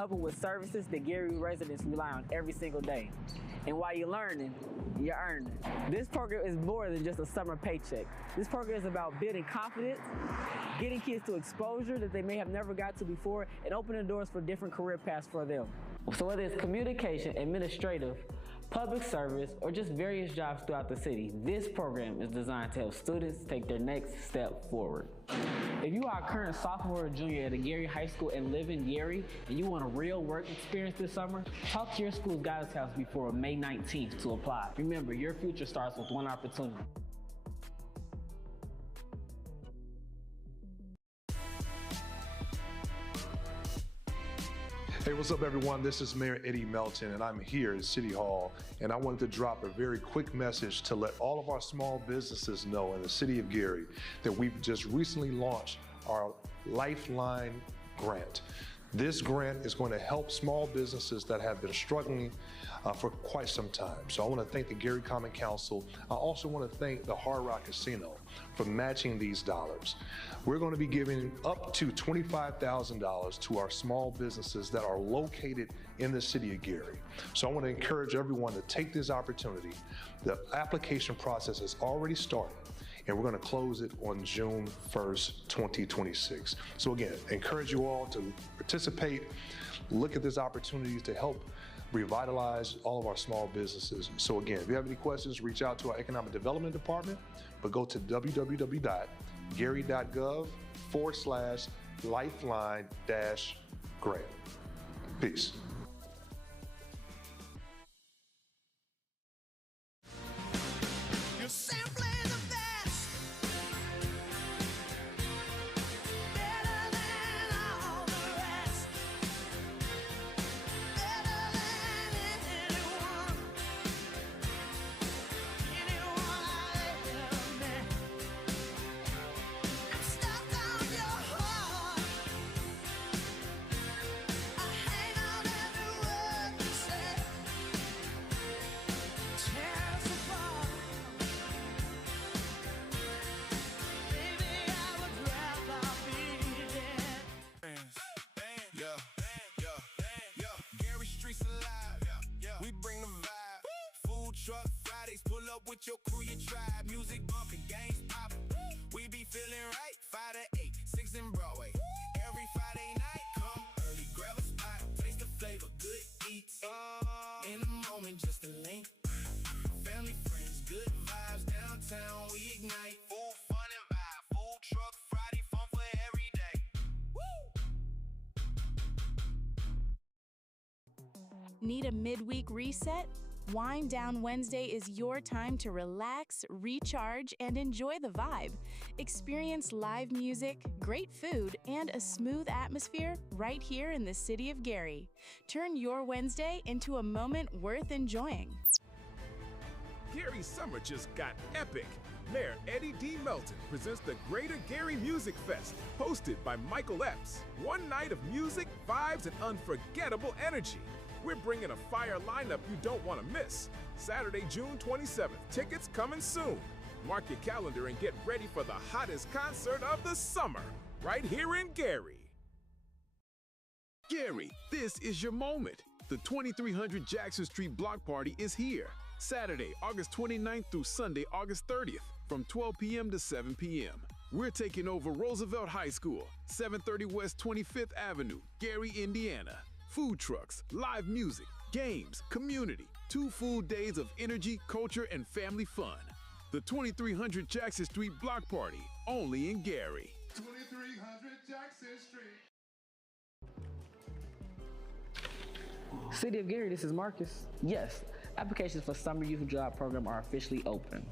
helping with services that Gary residents rely on every single day. And while you're learning, you're earning. This program is more than just a summer paycheck. This program is about building confidence, getting kids to exposure that they may have never got to before, and opening doors for different career paths for them. So whether it's communication, administrative, public service, or just various jobs throughout the city, this program is designed to help students take their next step forward. If you are a current sophomore or junior at a Gary High School and live in Gary, and you want a real work experience this summer, talk to your school's guidance counselor before May 19th to apply. Remember, your future starts with one opportunity. Hey, what's up, everyone? This is Mayor Eddie Melton, and I'm here at City Hall, and I wanted to drop a very quick message to let all of our small businesses know in the city of Gary that we've just recently launched our Lifeline grant. This grant is going to help small businesses that have been struggling for quite some time. So I want to thank the Gary Common Council. I also want to thank the Hard Rock Casino for matching these dollars. We're going to be giving up to $25,000 to our small businesses that are located in the city of Gary. So I want to encourage everyone to take this opportunity. The application process has already started, and we're going to close it on June 1st, 2026. So again, encourage you all to participate, look at this opportunity to help revitalize all of our small businesses. So again, if you have any questions, reach out to our Economic Development Department, but go to www.gary.gov/lifeline-grant. Peace. With your crew, your tribe, music bumping, games popping. We be feeling right, 5 to 8, 6 in Broadway. Every Friday night, come early, grab a spot, taste the flavor, good eats. In a moment, just a link. Family, friends, good vibes, downtown, we ignite. Full fun and vibe, full truck, Friday, fun for every day. Woo! Need a midweek reset? Wind Down Wednesday is your time to relax, recharge, and enjoy the vibe. Experience live music, great food, and a smooth atmosphere right here in the city of Gary. Turn your Wednesday into a moment worth enjoying. Gary's summer just got epic. Mayor Eddie D. Melton presents the Greater Gary Music Fest, hosted by Michael Epps. One night of music, vibes, and unforgettable energy. We're bringing a fire lineup you don't want to miss. Saturday, June 27th. Tickets coming soon. Mark your calendar and get ready for the hottest concert of the summer, right here in Gary. Gary, this is your moment. The 2300 Jackson Street Block Party is here. Saturday, August 29th through Sunday, August 30th, from 12 p.m. to 7 p.m. We're taking over Roosevelt High School, 730 West 25th Avenue, Gary, Indiana. Food trucks, live music, games, community, 2 full days of energy, culture, and family fun. The 2300 Jackson Street Block Party, only in Gary. 2300 Jackson Street. City of Gary, this is Marcus. Yes, applications for Summer Youth Job Program are officially open.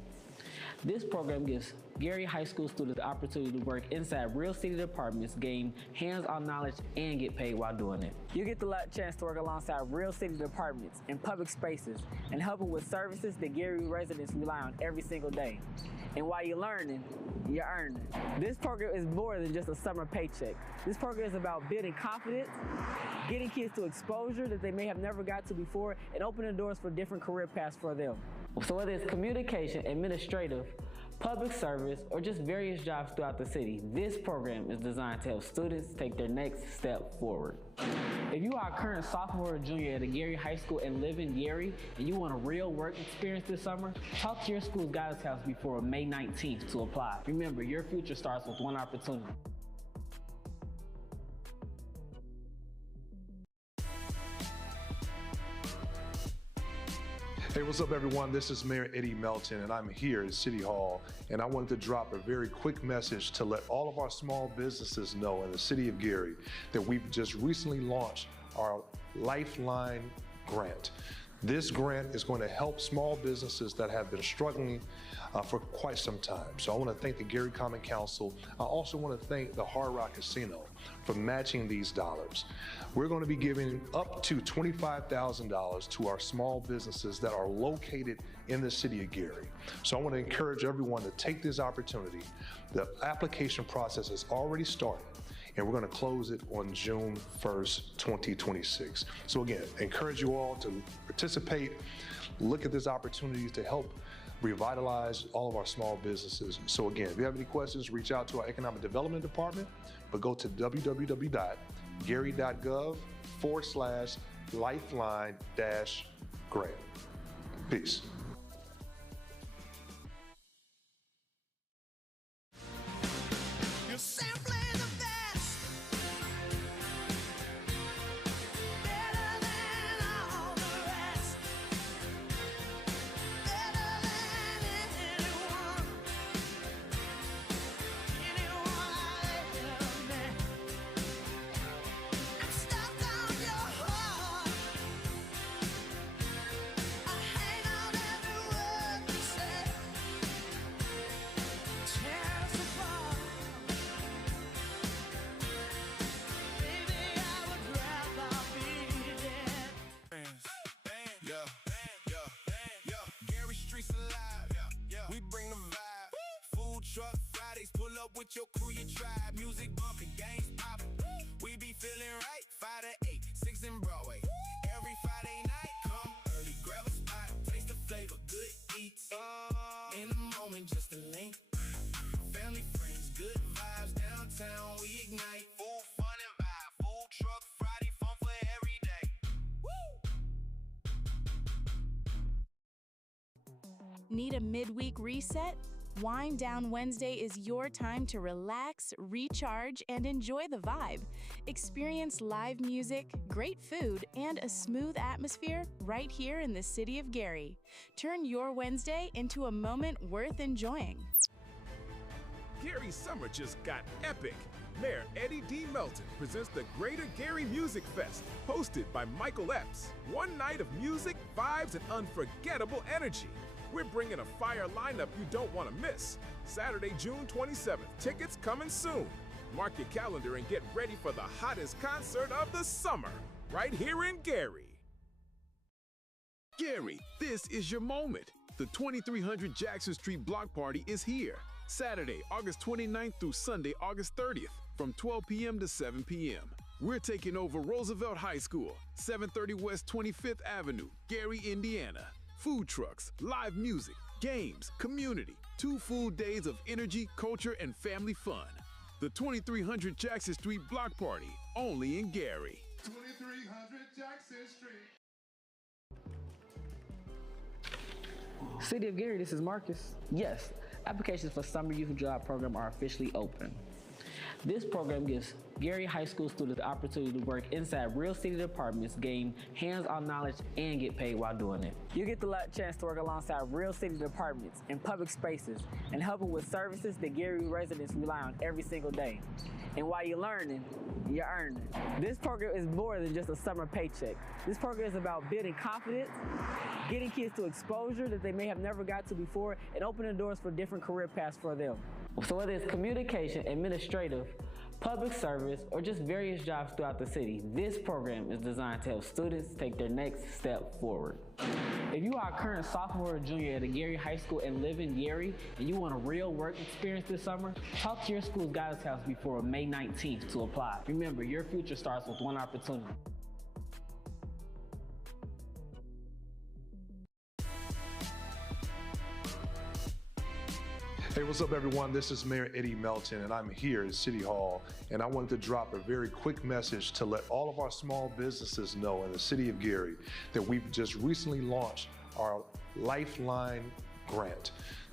This program gives Gary High School students the opportunity to work inside real city departments, gain hands-on knowledge, and get paid while doing it. You get the chance to work alongside real city departments in public spaces and helping with services that Gary residents rely on every single day. And while you're learning, you're earning. This program is more than just a summer paycheck. This program is about building confidence, getting kids to exposure that they may have never got to before, and opening doors for different career paths for them. So whether it's communication, administrative, public service, or just various jobs throughout the city, this program is designed to help students take their next step forward. If you are a current sophomore or junior at a Gary High School and live in Gary and you want a real work experience this summer, talk to your school's guidance counselor before May 19th to apply. Remember, your future starts with one opportunity. Hey, what's up, everyone? This is Mayor Eddie Melton, and I'm here at City Hall, and I wanted to drop a very quick message to let all of our small businesses know in the city of Gary that we've just recently launched our Lifeline grant. This grant is going to help small businesses that have been struggling for quite some time. So I want to thank the Gary Common Council. I also want to thank the Hard Rock Casino for matching these dollars. We're going to be giving up to $25,000 to our small businesses that are located in the city of Gary. So I want to encourage everyone to take this opportunity. The application process has already started, and we're going to close it on June 1st, 2026. So again, encourage you all to participate, look at this opportunity to help revitalize all of our small businesses. So again, if you have any questions, reach out to our Economic Development Department, but go to www.gary.gov/lifeline-grant. Peace. You're simply the best. Better than all the rest. Better than anyone. Anyone I've ever met. I'm stuck on your heart. I hang on every word you say. Tear us apart. Baby, I would rather be dead. Yeah. Gary Streets alive. We bring the vibe. Food truck Fridays, pull up with your crew, your tribe. Music bumping, games popping. We be feeling right. 5 to 8, 6 in Broadway. Every Friday night, come early, grab a spot, taste the flavor, good eats. In the moment, just a link. Family, friends, good vibes. Downtown, we ignite. Full fun and vibe. Food truck Friday, fun for every day. Need a midweek reset? Wind Down Wednesday is your time to relax, recharge, and enjoy the vibe. Experience live music, great food, and a smooth atmosphere right here in the city of Gary. Turn your Wednesday into a moment worth enjoying. Gary's summer just got epic. Mayor Eddie D. Melton presents the Greater Gary Music Fest, hosted by Michael Epps. One night of music, vibes, and unforgettable energy. We're bringing a fire lineup you don't want to miss. Saturday, June 27th. Tickets coming soon. Mark your calendar and get ready for the hottest concert of the summer, right here in Gary. Gary, this is your moment. The 2300 Jackson Street Block Party is here. Saturday, August 29th through Sunday, August 30th, from 12 p.m. to 7 p.m. We're taking over Roosevelt High School, 730 West 25th Avenue, Gary, Indiana. Food trucks, live music, games, community, 2 full days of energy, culture, and family fun. The 2300 Jackson Street Block Party, only in Gary. 2300 Jackson Street. City of Gary, this is Marcus. Yes, applications for Summer Youth Job Program are officially open. This program gives Gary High School students the opportunity to work inside real city departments, gain hands-on knowledge, and get paid while doing it. You get the chance to work alongside real city departments in public spaces and helping with services that Gary residents rely on every single day. And while you're learning, you're earning. This program is more than just a summer paycheck. This program is about building confidence, getting kids to exposure that they may have never got to before, and opening doors for different career paths for them. So whether it's communication, administrative, public service, or just various jobs throughout the city, this program is designed to help students take their next step forward. If you are a current sophomore or junior at a Gary High School and live in Gary, and you want a real work experience this summer, talk to your school's guidance counselor before May 19th to apply. Remember, your future starts with one opportunity. Hey, what's up, everyone? This is Mayor Eddie Melton, and I'm here at City Hall, and I wanted to drop a very quick message to let all of our small businesses know in the city of Gary that we've just recently launched our Lifeline grant.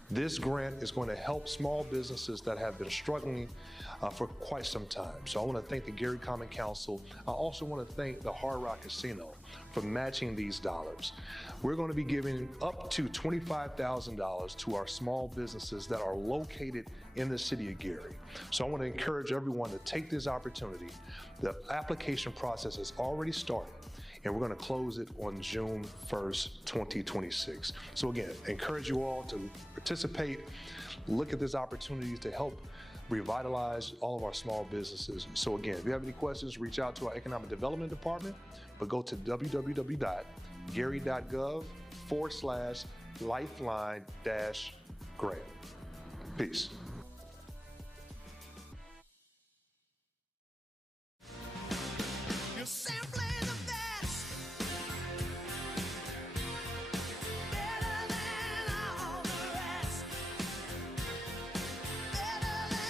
This grant is going to help small businesses that have been struggling for quite some time. So I want to thank the Gary Common Council. I also want to thank the Hard Rock Casino for matching these dollars. We're going to be giving up to $25,000 to our small businesses that are located in the city of Gary. So I want to encourage everyone to take this opportunity. The application process has already started, and we're going to close it on June 1st, 2026. So again, encourage you all to participate, look at this opportunity to help revitalize all of our small businesses. So again, if you have any questions, reach out to our Economic Development Department, but go to www.gary.gov/lifeline-grant. Peace. You're simply the best. Better than all the rest. Better than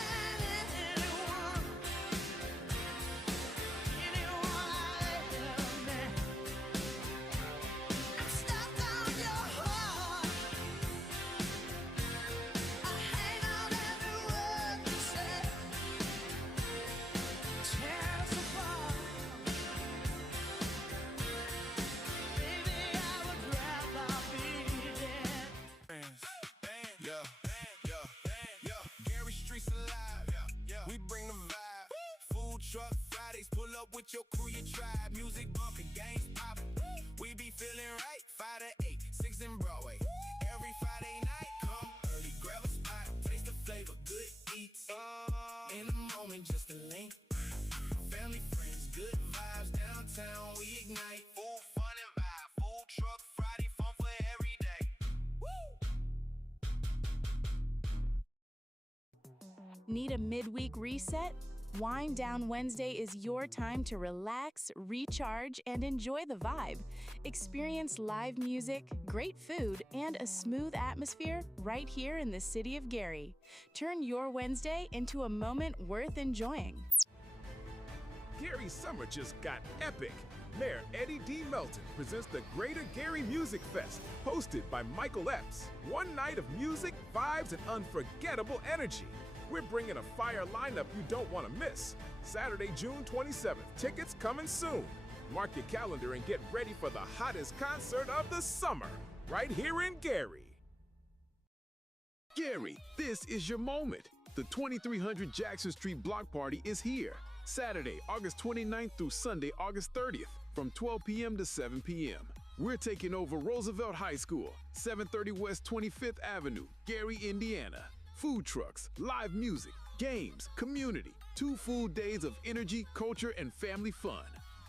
anyone. Anyone I've ever met. I'm stuck on your heart. I hang on every word you say. Tear us apart. Baby, I would rather be dead. Yeah. Gary Streets alive. We bring the vibe. Food truck Fridays, pull up with your crew, your tribe. Music bumping, games popping. We be feeling right. 5 to 8, 6 in Broadway. Every Friday night, come early, grab a spot, taste the flavor, good eats. In a moment, just a link. Family, friends, good vibes downtown. We ignite. Full fun and vibe. Food truck Friday, fun for every day. Woo! Need a midweek reset? Wind Down Wednesday is your time to relax, recharge, and enjoy the vibe. Experience live music, great food, and a smooth atmosphere right here in the city of Gary. Turn your Wednesday into a moment worth enjoying. Gary's summer just got epic. Mayor Eddie D. Melton presents the Greater Gary Music Fest, hosted by Michael Epps. One night of music, vibes, and unforgettable energy. We're bringing a fire lineup you don't want to miss. Saturday, June 27th. Tickets coming soon. Mark your calendar and get ready for the hottest concert of the summer, right here in Gary. Gary, this is your moment. The 2300 Jackson Street Block Party is here. Saturday, August 29th through Sunday, August 30th, from 12 p.m. to 7 p.m. We're taking over Roosevelt High School, 730 West 25th Avenue, Gary, Indiana. Food trucks, live music, games, community, 2 full days of energy, culture, and family fun.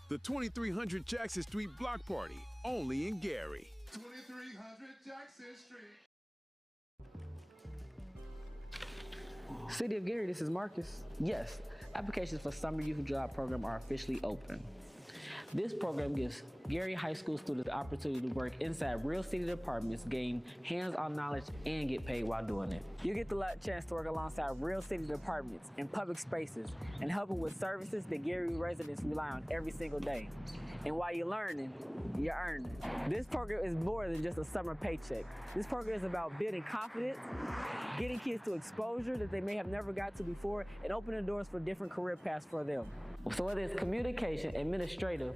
The 2300 Jackson Street Block Party, only in Gary. 2300 Jackson Street. City of Gary, this is Marcus. Yes, applications for Summer Youth Job Program are officially open. This program gives Gary High School students the opportunity to work inside real city departments, gain hands-on knowledge, and get paid while doing it. You get the chance to work alongside real city departments in public spaces and helping with services that Gary residents rely on every single day. And while you're learning, you're earning. This program is more than just a summer paycheck. This program is about building confidence, getting kids to exposure that they may have never got to before, and opening doors for different career paths for them. So whether it's communication, administrative,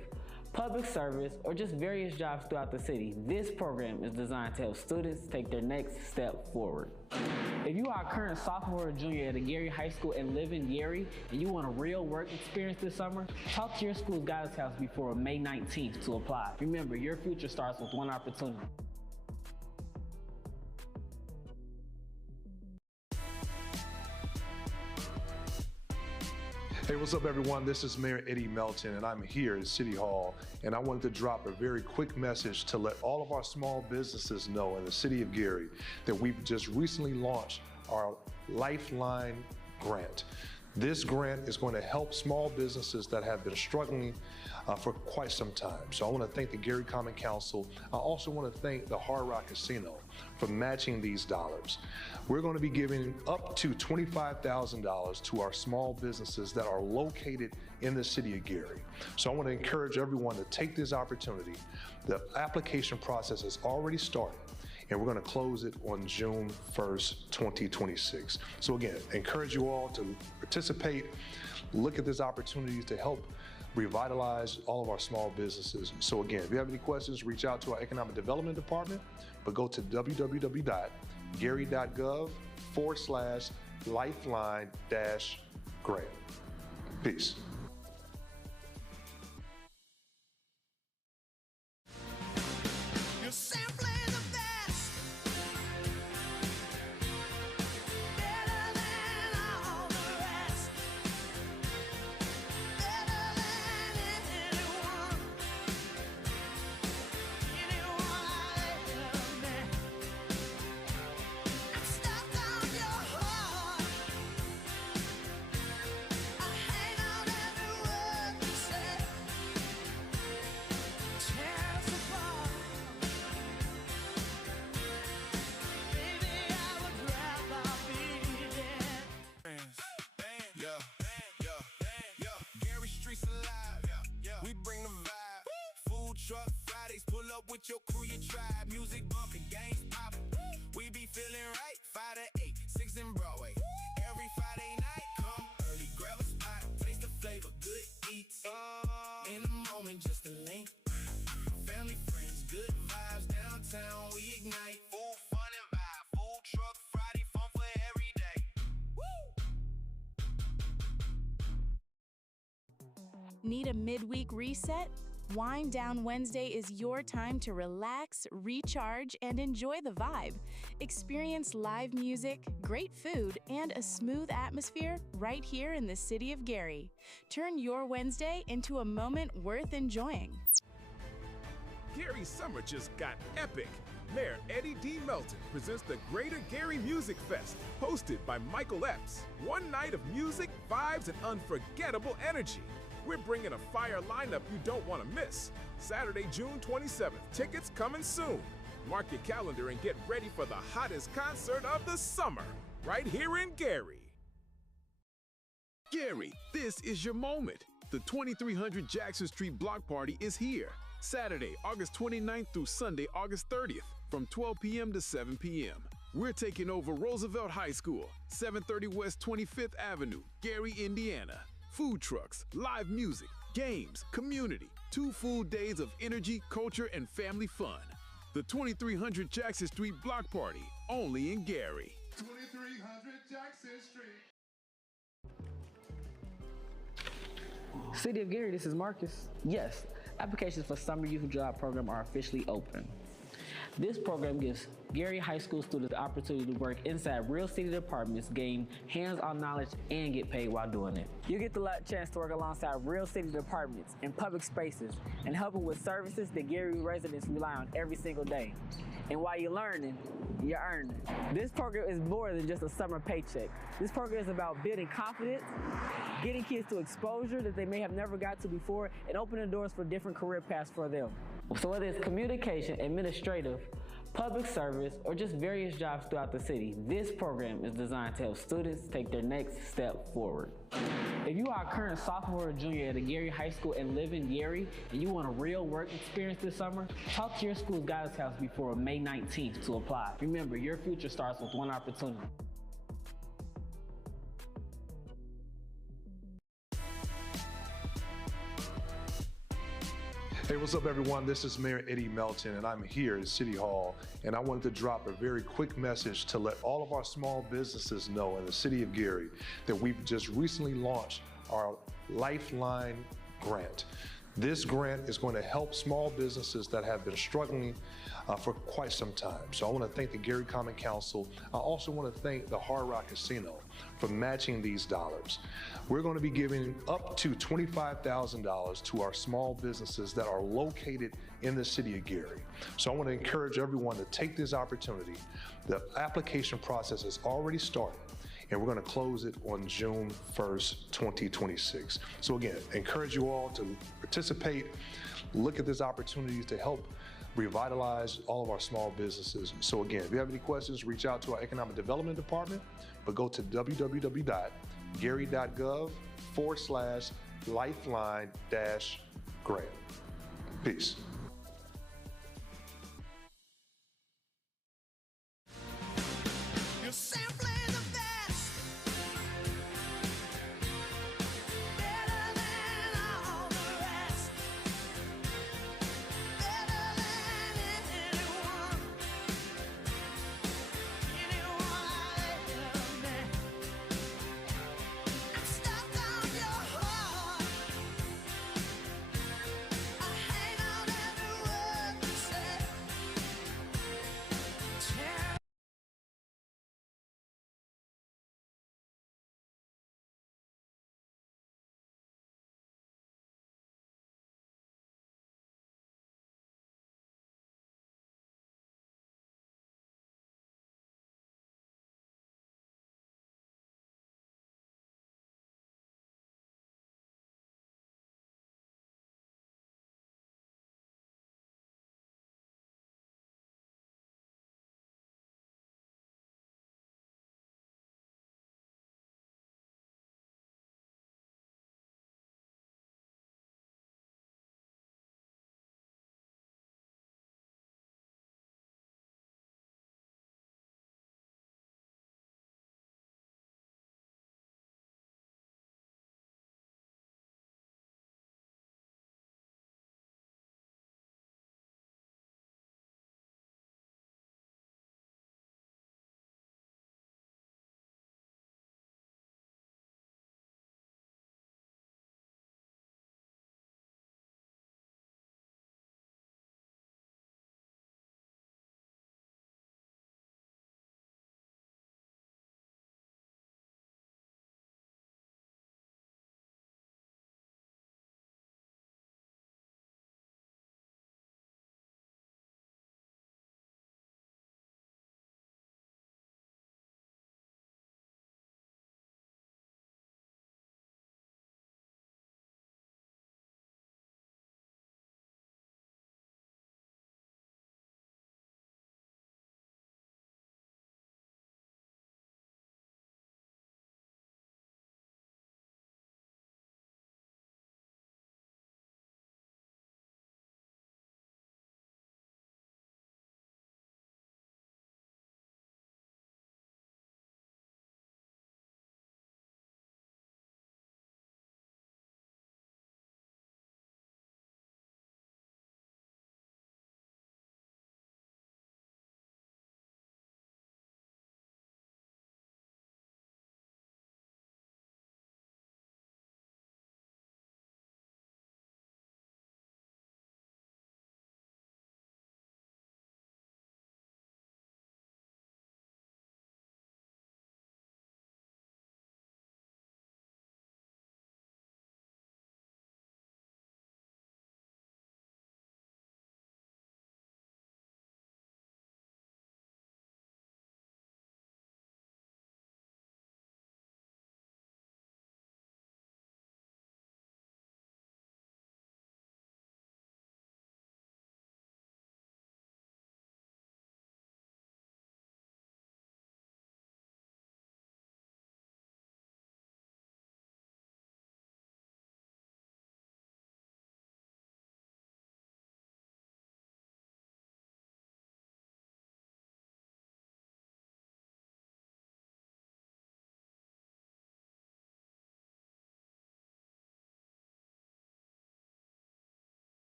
public service, or just various jobs throughout the city, this program is designed to help students take their next step forward. If you are a current sophomore or junior at a Gary High School and live in Gary, and you want a real work experience this summer, talk to your school's guidance counselor before May 19th to apply. Remember, your future starts with one opportunity. Hey, what's up, everyone? This is Mayor Eddie Melton, and I'm here at City Hall, and I wanted to drop a very quick message to let all of our small businesses know in the city of Gary that we've just recently launched our Lifeline grant. This grant is going to help small businesses that have been struggling for quite some time. So I want to thank the Gary Common Council. I also want to thank the Hard Rock Casino for matching these dollars. We're going to be giving up to $25,000 to our small businesses that are located in the city of Gary. So I want to encourage everyone to take this opportunity. The application process has already started, and we're going to close it on June 1st, 2026. So again, encourage you all to participate, look at these opportunities to help revitalize all of our small businesses. So again, if you have any questions, reach out to our Economic Development Department, but go to www.gary.gov/lifeline-grant. Peace. You're simply the best. Better than all the rest. Better than anyone. Anyone I've ever met. I'm stuck on your heart. I hang on every word you say. Tear us apart. Baby, I would rather be dead. Yeah. Gary Streets alive. We bring the vibe. Food truck Fridays, pull up with your crew, your tribe. Music bumping, games popping. We be feeling right. 5 to 8, 6 in Broadway. Every Friday night, come early, grab a spot, taste the flavor, good eats. In the moment, just a link. Family, friends, good vibes downtown. We ignite. Full fun and vibe. Food truck Friday, fun for every day. Need a midweek reset? Wind Down Wednesday is your time to relax, recharge, and enjoy the vibe. Experience live music, great food, and a smooth atmosphere right here in the city of Gary. Turn your Wednesday into a moment worth enjoying. Gary's summer just got epic. Mayor Eddie D. Melton presents the Greater Gary Music Fest, hosted by Michael Epps. One night of music, vibes, and unforgettable energy. We're bringing a fire lineup you don't want to miss. Saturday, June 27th. Tickets coming soon. Mark your calendar and get ready for the hottest concert of the summer, right here in Gary. Gary, this is your moment. The 2300 Jackson Street Block Party is here. Saturday, August 29th through Sunday, August 30th, from 12 p.m. to 7 p.m. We're taking over Roosevelt High School, 730 West 25th Avenue, Gary, Indiana. Food trucks, live music, games, community, 2 full days of energy, culture, and family fun. The 2300 Jackson Street Block Party, only in Gary. 2300 Jackson Street. City of Gary, this is Marcus. Yes, applications for Summer Youth Job Program are officially open. This program gives Gary High School students the opportunity to work inside real city departments, gain hands-on knowledge, and get paid while doing it. You get the chance to work alongside real city departments in public spaces and helping with services that Gary residents rely on every single day. And while you're learning, you're earning. This program is more than just a summer paycheck. This program is about building confidence, getting kids to exposure that they may have never got to before, and opening doors for different career paths for them. So whether it's communication, administrative, public service, or just various jobs throughout the city, this program is designed to help students take their next step forward. If you are a current sophomore or junior at a Gary High School and live in Gary, and you want a real work experience this summer, talk to your school's guidance counselor before May 19th to apply. Remember, your future starts with one opportunity. Hey, what's up, everyone? This is Mayor Eddie Melton, and I'm here at City Hall, and I wanted to drop a very quick message to let all of our small businesses know in the city of Gary that we've just recently launched our Lifeline grant. This grant is going to help small businesses that have been struggling for quite some time. So I want to thank the Gary Common Council. I also want to thank the Hard Rock Casino for matching these dollars. We're going to be giving up to $25,000 to our small businesses that are located in the city of Gary. So I want to encourage everyone to take this opportunity. The application process has already started, and we're going to close it on June 1st, 2026. So again, encourage you all to participate, look at this opportunity to help revitalize all of our small businesses. So again, if you have any questions, reach out to our Economic Development Department, but go to www.gary.gov/lifeline-grant. Peace. You're simply the best. Better than all the rest. Better than anyone. Anyone I've ever met. I'm stuck on your heart. I hang out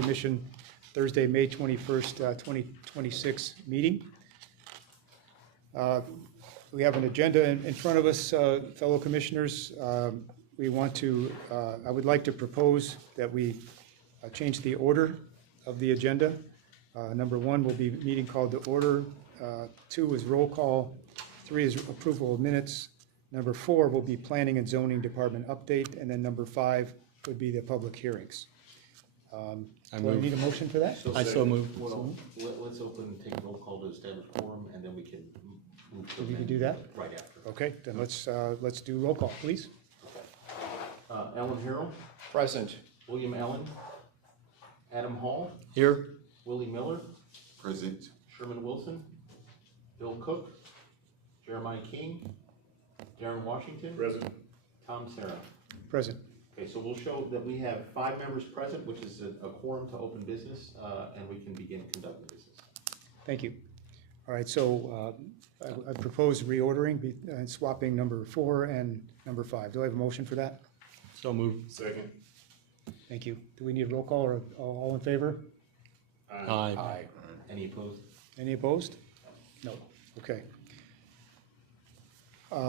Commission Thursday, May 21st, 2026 meeting. We have an agenda in front of us, fellow commissioners. We want to, I would like to propose that we change the order of the agenda. Number 1 will be meeting called to order. 2 is roll call. 3 is approval of minutes. Number 4 will be planning and zoning department update, and then number 5 would be the public hearings. Do I need a motion for that? I so move. Well, let's open and take roll call to establish quorum, and then we can move to. We can do that? Right after. Okay, then let's do roll call, please. Ellen Harrell, Present. William Allen, Adam Hall, Here. Willie Miller, Present. Sherman Wilson, Bill Cook, Jeremiah King, Darren Washington. Present. Tom Sarah. Present. Okay, so we'll show that we have 5 members present, which is a quorum to open business, and we can begin conducting business. Thank you. All right, so I propose reordering and swapping number 4 and number 5. Do I have a motion for that? So moved. Second. Thank you. Do we need a roll call or all in favor? Aye. Any opposed? Any opposed? No. Okay.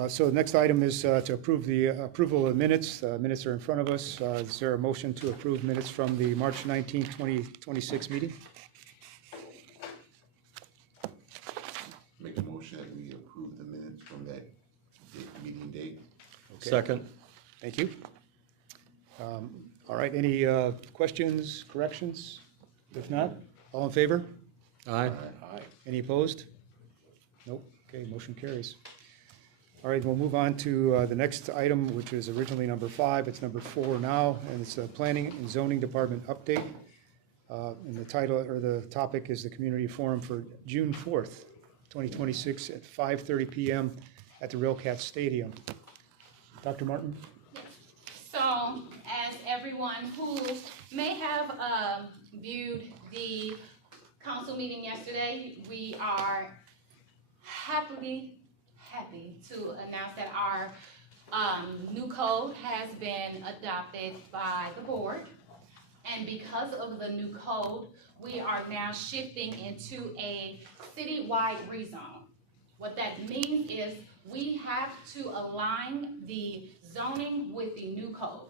So the next item is to approve the approval of minutes. Minutes are in front of us. Is there a motion to approve minutes from the March 19, 2026 meeting? Make a motion that we approve the minutes from that meeting date. Okay. Second. Thank you. All right, any questions, corrections? If not, all in favor? Aye. Any opposed? Nope. Okay, motion carries. All right, we'll move on to the next item, which is originally number 5. It's number 4 now, and it's the Planning and Zoning Department update. And the title, or the topic, is the Community Forum for June 4th, 2026 at 5:30 p.m. at the Railcat Stadium. Dr. Martin? So, as everyone who may have viewed the council meeting yesterday, we are happy to announce that our new code has been adopted by the board. And because of the new code, we are now shifting into a citywide rezone. What that means is we have to align the zoning with the new code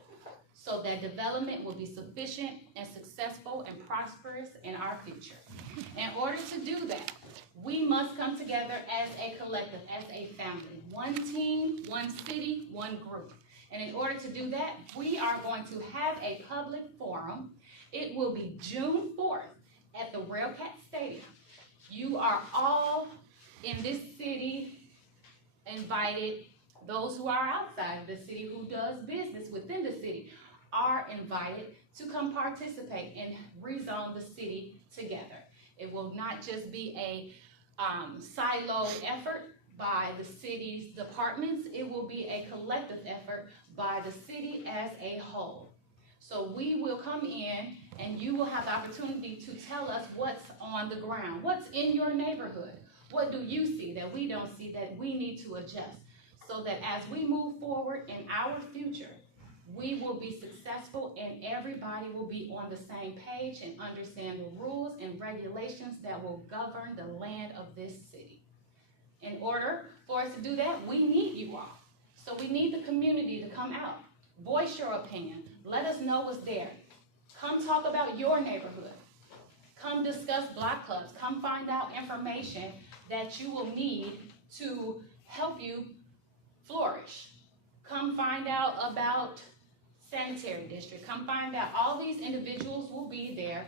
so that development will be sufficient and successful and prosperous in our future. In order to do that, we must come together as a collective, as a family. One team, one city, one group. And in order to do that, we are going to have a public forum. It will be June 4th at the Railcat Stadium. You are all in this city invited. Those who are outside of the city, who does business within the city, are invited to come participate and rezone the city together. It will not just be a siloed effort by the city's departments. It will be a collective effort by the city as a whole. So we will come in and you will have the opportunity to tell us what's on the ground, what's in your neighborhood. What do you see that we don't see that we need to adjust, so that as we move forward in our future, we will be successful and everybody will be on the same page and understand the rules and regulations that will govern the land of this city. In order for us to do that, we need you all. So we need the community to come out, voice your opinion, let us know what's there. Come talk about your neighborhood. Come discuss block clubs. Come find out information that you will need to help you flourish. Come find out about sanitary district. Come find out. All these individuals will be there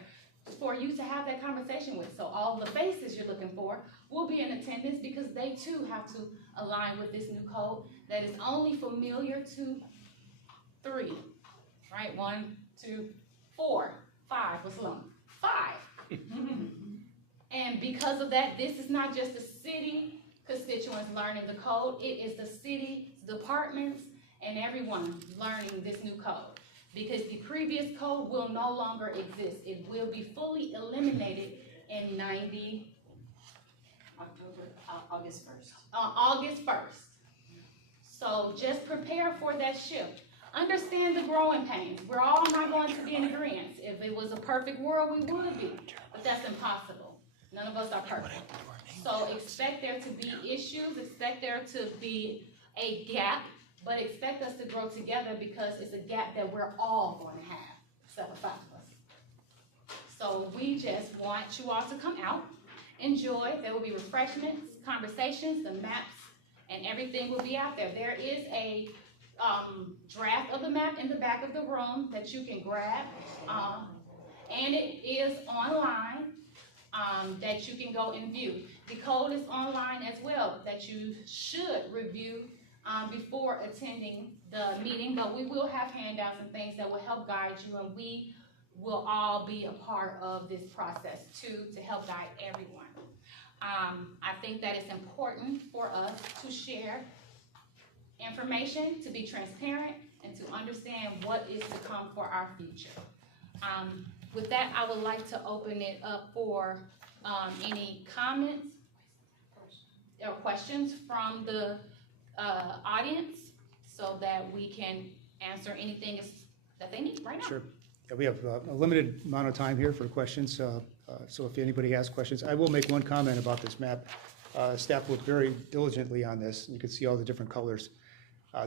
for you to have that conversation with. So all the faces you're looking for will be in attendance because they too have to align with this new code that is only familiar to 3, right? 1, 2, 4, 5. What's long? 5. And because of that, this is not just the city constituents learning the code. It is the city departments and everyone learning this new code, because the previous code will no longer exist. It will be fully eliminated in August 1st. So just prepare for that shift. understand the growing pains. We're all not going to be in agreement. If it was a perfect world, we would be, but that's impossible. None of us are perfect. So expect there to be issues, expect there to be a gap, but expect us to grow together because it's a gap that we're all going to have, except for 5 of us. So we just want you all to come out, enjoy. There will be refreshments, conversations, the maps, and everything will be out there. There is a draft of the map in the back of the room that you can grab, and it is online that you can go and view. The code is online as well that you should review before attending the meeting, but we will have handouts and things that will help guide you, and we will all be a part of this process too to help guide everyone. I think that it's important for us to share information, to be transparent, and to understand what is to come for our future. With that, I would like to open it up for any comments or questions from the audience so that we can answer anything that they need right now. Sure. Yeah, we have a limited amount of time here for questions, so if anybody has questions, I will make one comment about this map. Staff worked very diligently on this. You can see all the different colors.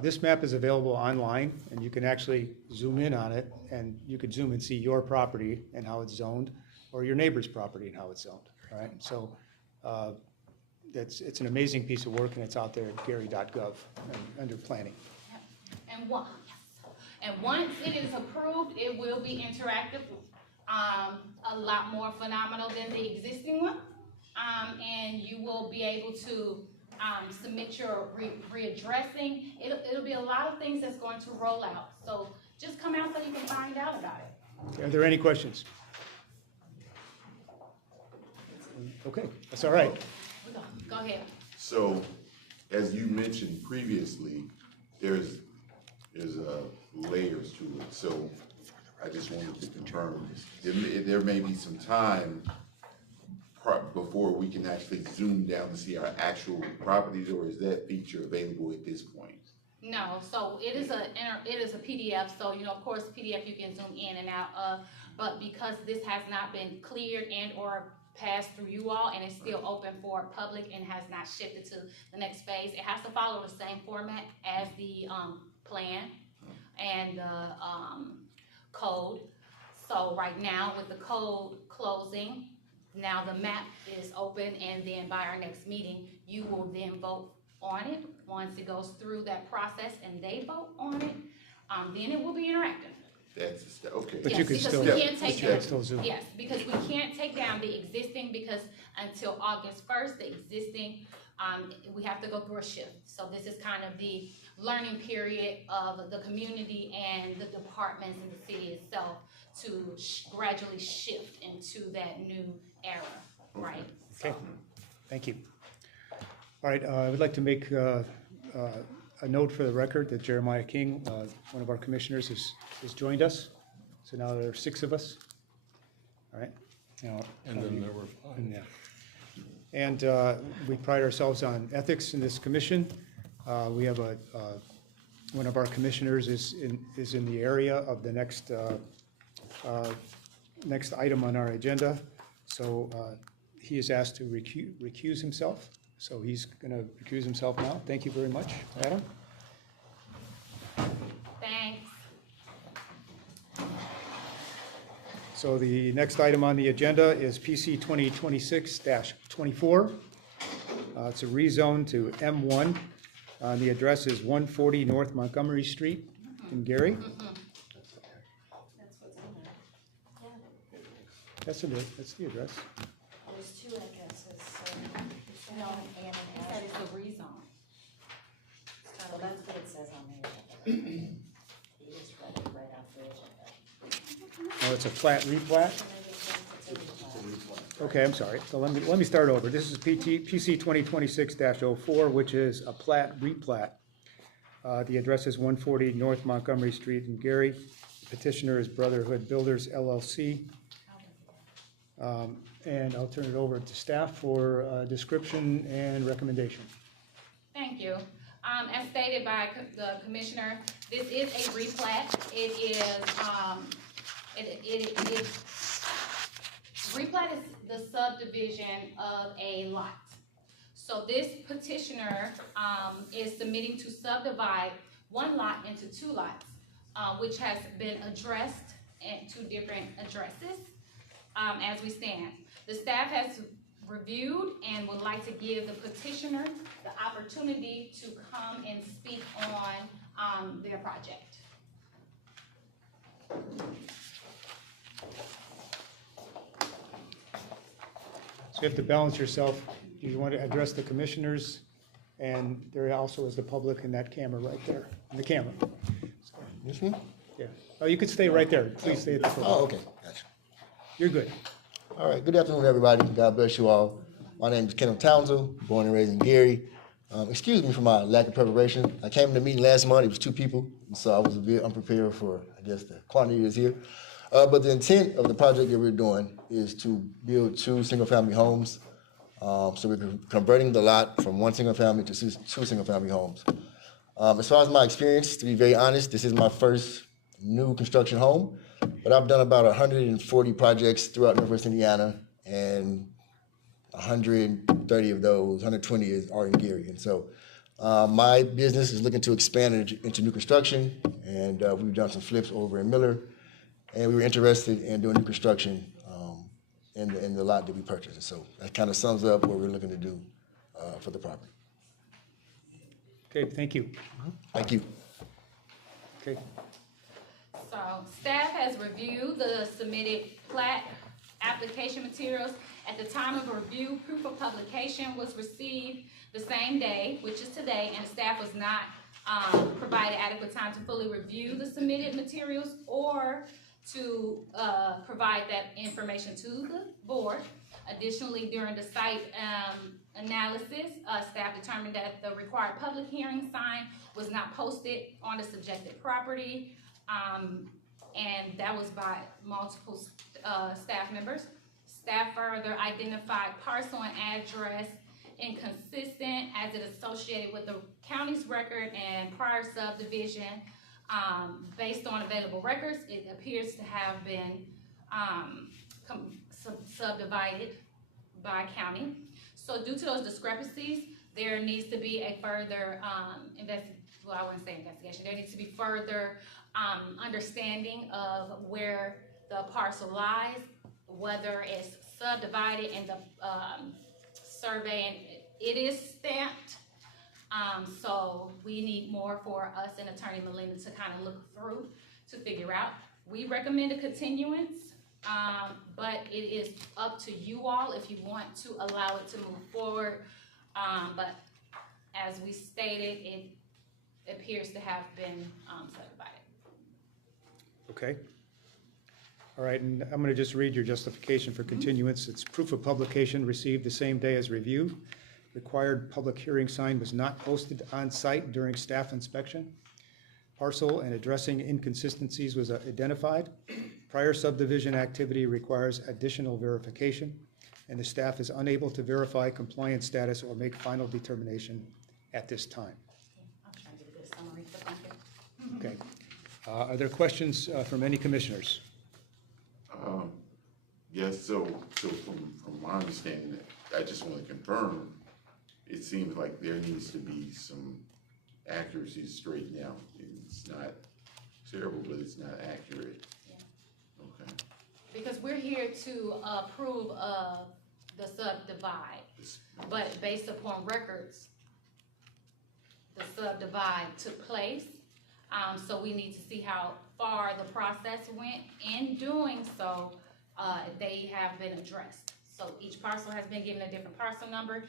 This map is available online, and you can actually zoom in on it, and you could zoom and see your property and how it's zoned, or your neighbor's property and how it's zoned. All right, so it's an amazing piece of work, and it's out there at gary.gov under planning. And once it is approved, it will be interactive, a lot more phenomenal than the existing one, and you will be able to submit your readdressing. It'll be a lot of things that's going to roll out. So just come out so you can find out about it. Are there any questions? Okay, that's all right. Go ahead. So, as you mentioned previously, there's layers to it. So, I just wanted to confirm there may be some time before we can actually zoom down to see our actual properties, or is that feature available at this point? No, so it is a PDF. So of course, PDF you can zoom in and out of, but because this has not been cleared and or passed through you all, and it's still open for public and has not shifted to the next phase, it has to follow the same format as the plan and the code. So right now with the code closing, now the map is open, and then by our next meeting, you will then vote on it. Once it goes through that process and they vote on it, then it will be interactive. That's okay. But yes, you can because still, we can't take down, still zoom. yes, because we can't take down the existing, because until August 1st, the existing, we have to go through a shift. So this is kind of the learning period of the community and the departments in the city itself to gradually shift into that new era, right? Okay, thank you. All right, I would like to make a note for the record that Jeremiah King, one of our commissioners, has joined us. So now there are 6 of us. All right. And then there were 5. Yeah. And we pride ourselves on ethics in this commission. We have one of our commissioners is in the area of the next item on our agenda. So he is asked to recuse himself. So he's going to recuse himself now. Thank you very much, Adam. Thanks. So the next item on the agenda is PC 2026-24. It's a rezone to M1. The address is 140 North Montgomery Street in Gary. That's the address. There's 2 addresses, so it's No, Ann he and said Ash. it's a rezone. So that's what it says on the agenda. He just read it right off the agenda. Oh, it's a flat replat? So maybe it's a replat. Okay, I'm sorry. So let me start over. This is PC 2026-04, which is a plat replat. The address is 140 North Montgomery Street in Gary. Petitioner is Brotherhood Builders LLC. And I'll turn it over to staff for description and recommendation. Thank you. As stated by the commissioner, this is a replat. Replat is the subdivision of a lot. So this petitioner is submitting to subdivide one lot into two lots, which has been addressed at two different addresses as we stand. The staff has reviewed and would like to give the petitioner the opportunity to come and speak on their project. So you have to balance yourself. You want to address the commissioners, and there also is the public in that camera right there, in the camera. This one? Yeah. Oh, you could stay right there. Please stay at the front. Oh, okay, gotcha. You're good. All right, good afternoon, everybody. God bless you all. My name is Kenneth Townsend, born and raised in Gary. Excuse me for my lack of preparation. I came to the meeting last month, it was 2 people, so I was a bit unprepared for, I guess, the quantity that's here. But the intent of the project that we're doing is to build 2 single-family homes. So we're converting the lot from 1 single-family to 2 single-family homes. As far as my experience, to be very honest, this is my first new construction home, but I've done about 140 projects throughout Northwest Indiana, and 130 of those, 120 are in Gary. And so my business is looking to expand into new construction, and we've done some flips over in Miller, and we were interested in doing new construction in the lot that we purchased. So that kind of sums up what we're looking to do for the property. Okay, thank you. Thank you. Okay. So staff has reviewed the submitted plat application materials. At the time of review, proof of publication was received the same day, which is today, and staff was not provided adequate time to fully review the submitted materials or to provide that information to the board. Additionally, during the site analysis, staff determined that the required public hearing sign was not posted on the subjected property, and that was by multiple staff members. Staff further identified parcel and address inconsistent as it associated with the county's record and prior subdivision. Based on available records, it appears to have been subdivided by county. So due to those discrepancies, there needs to be a further well, I wouldn't say investigation. There needs to be further understanding of where the parcel lies, whether it's subdivided in the survey, and it is stamped. So we need more for us and Attorney Molina to kind of look through to figure out. We recommend a continuance, but it is up to you all if you want to allow it to move forward. But as we stated, it appears to have been subdivided. Okay. All right, and I'm going to just read your justification for continuance. It's proof of publication received the same day as review. Required public hearing sign was not posted on site during staff inspection. Parcel and addressing inconsistencies was identified. Prior subdivision activity requires additional verification, and the staff is unable to verify compliance status or make final determination at this time. I'm trying to get a good summary for you. Okay. Are there questions from any commissioners? Yes, so from my understanding, I just want to confirm, it seems like there needs to be some accuracy straightened out. It's not terrible, but it's not accurate. Yeah. Okay. Because we're here to approve of the subdivide, but based upon records, the subdivide took place. So we need to see how far the process went. In doing so, they have been addressed. So each parcel has been given a different parcel number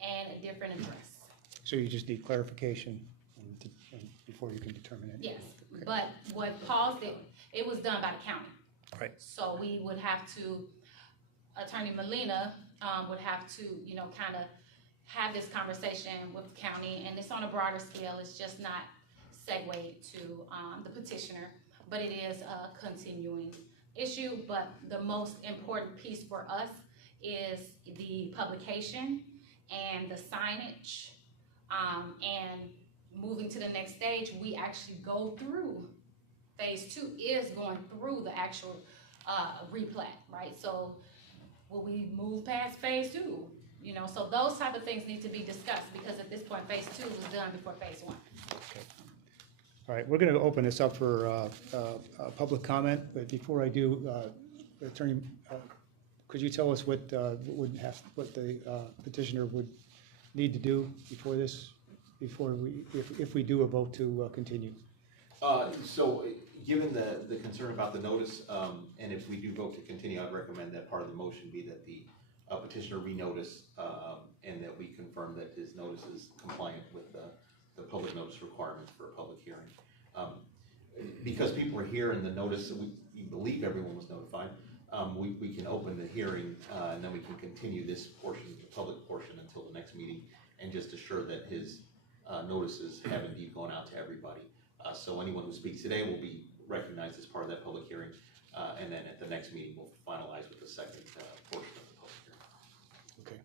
and a different address. So you just need clarification before you can determine it? Yes, okay. But what paused it, it was done by the county. Right. So we would have to, Attorney Molina would have to, kind of have this conversation with the county, and it's on a broader scale. It's just not segued to the petitioner, but it is a continuing issue. But the most important piece for us is the publication and the signage And moving to the next stage, we actually go through, phase 2 is going through the actual replat, right? So will we move past phase 2? You know, so those type of things need to be discussed, because at this point, phase 2 was done before phase 1. All right, we're going to open this up for public comment, but before I do, Attorney, could you tell us what the petitioner would need to do before this, if we do a vote to continue? So, given the concern about the notice, and if we do vote to continue, I'd recommend that part of the motion be that the petitioner renotice, and that we confirm that his notice is compliant with the public notice requirements for a public hearing. Because people are here and the notice, we believe everyone was notified, we can open the hearing, and then we can continue this portion, the public portion, until the next meeting, and just assure that his notices have indeed gone out to everybody. So anyone who speaks today will be recognized as part of that public hearing, and then at the next meeting, we'll finalize with the second portion of the public hearing. Okay.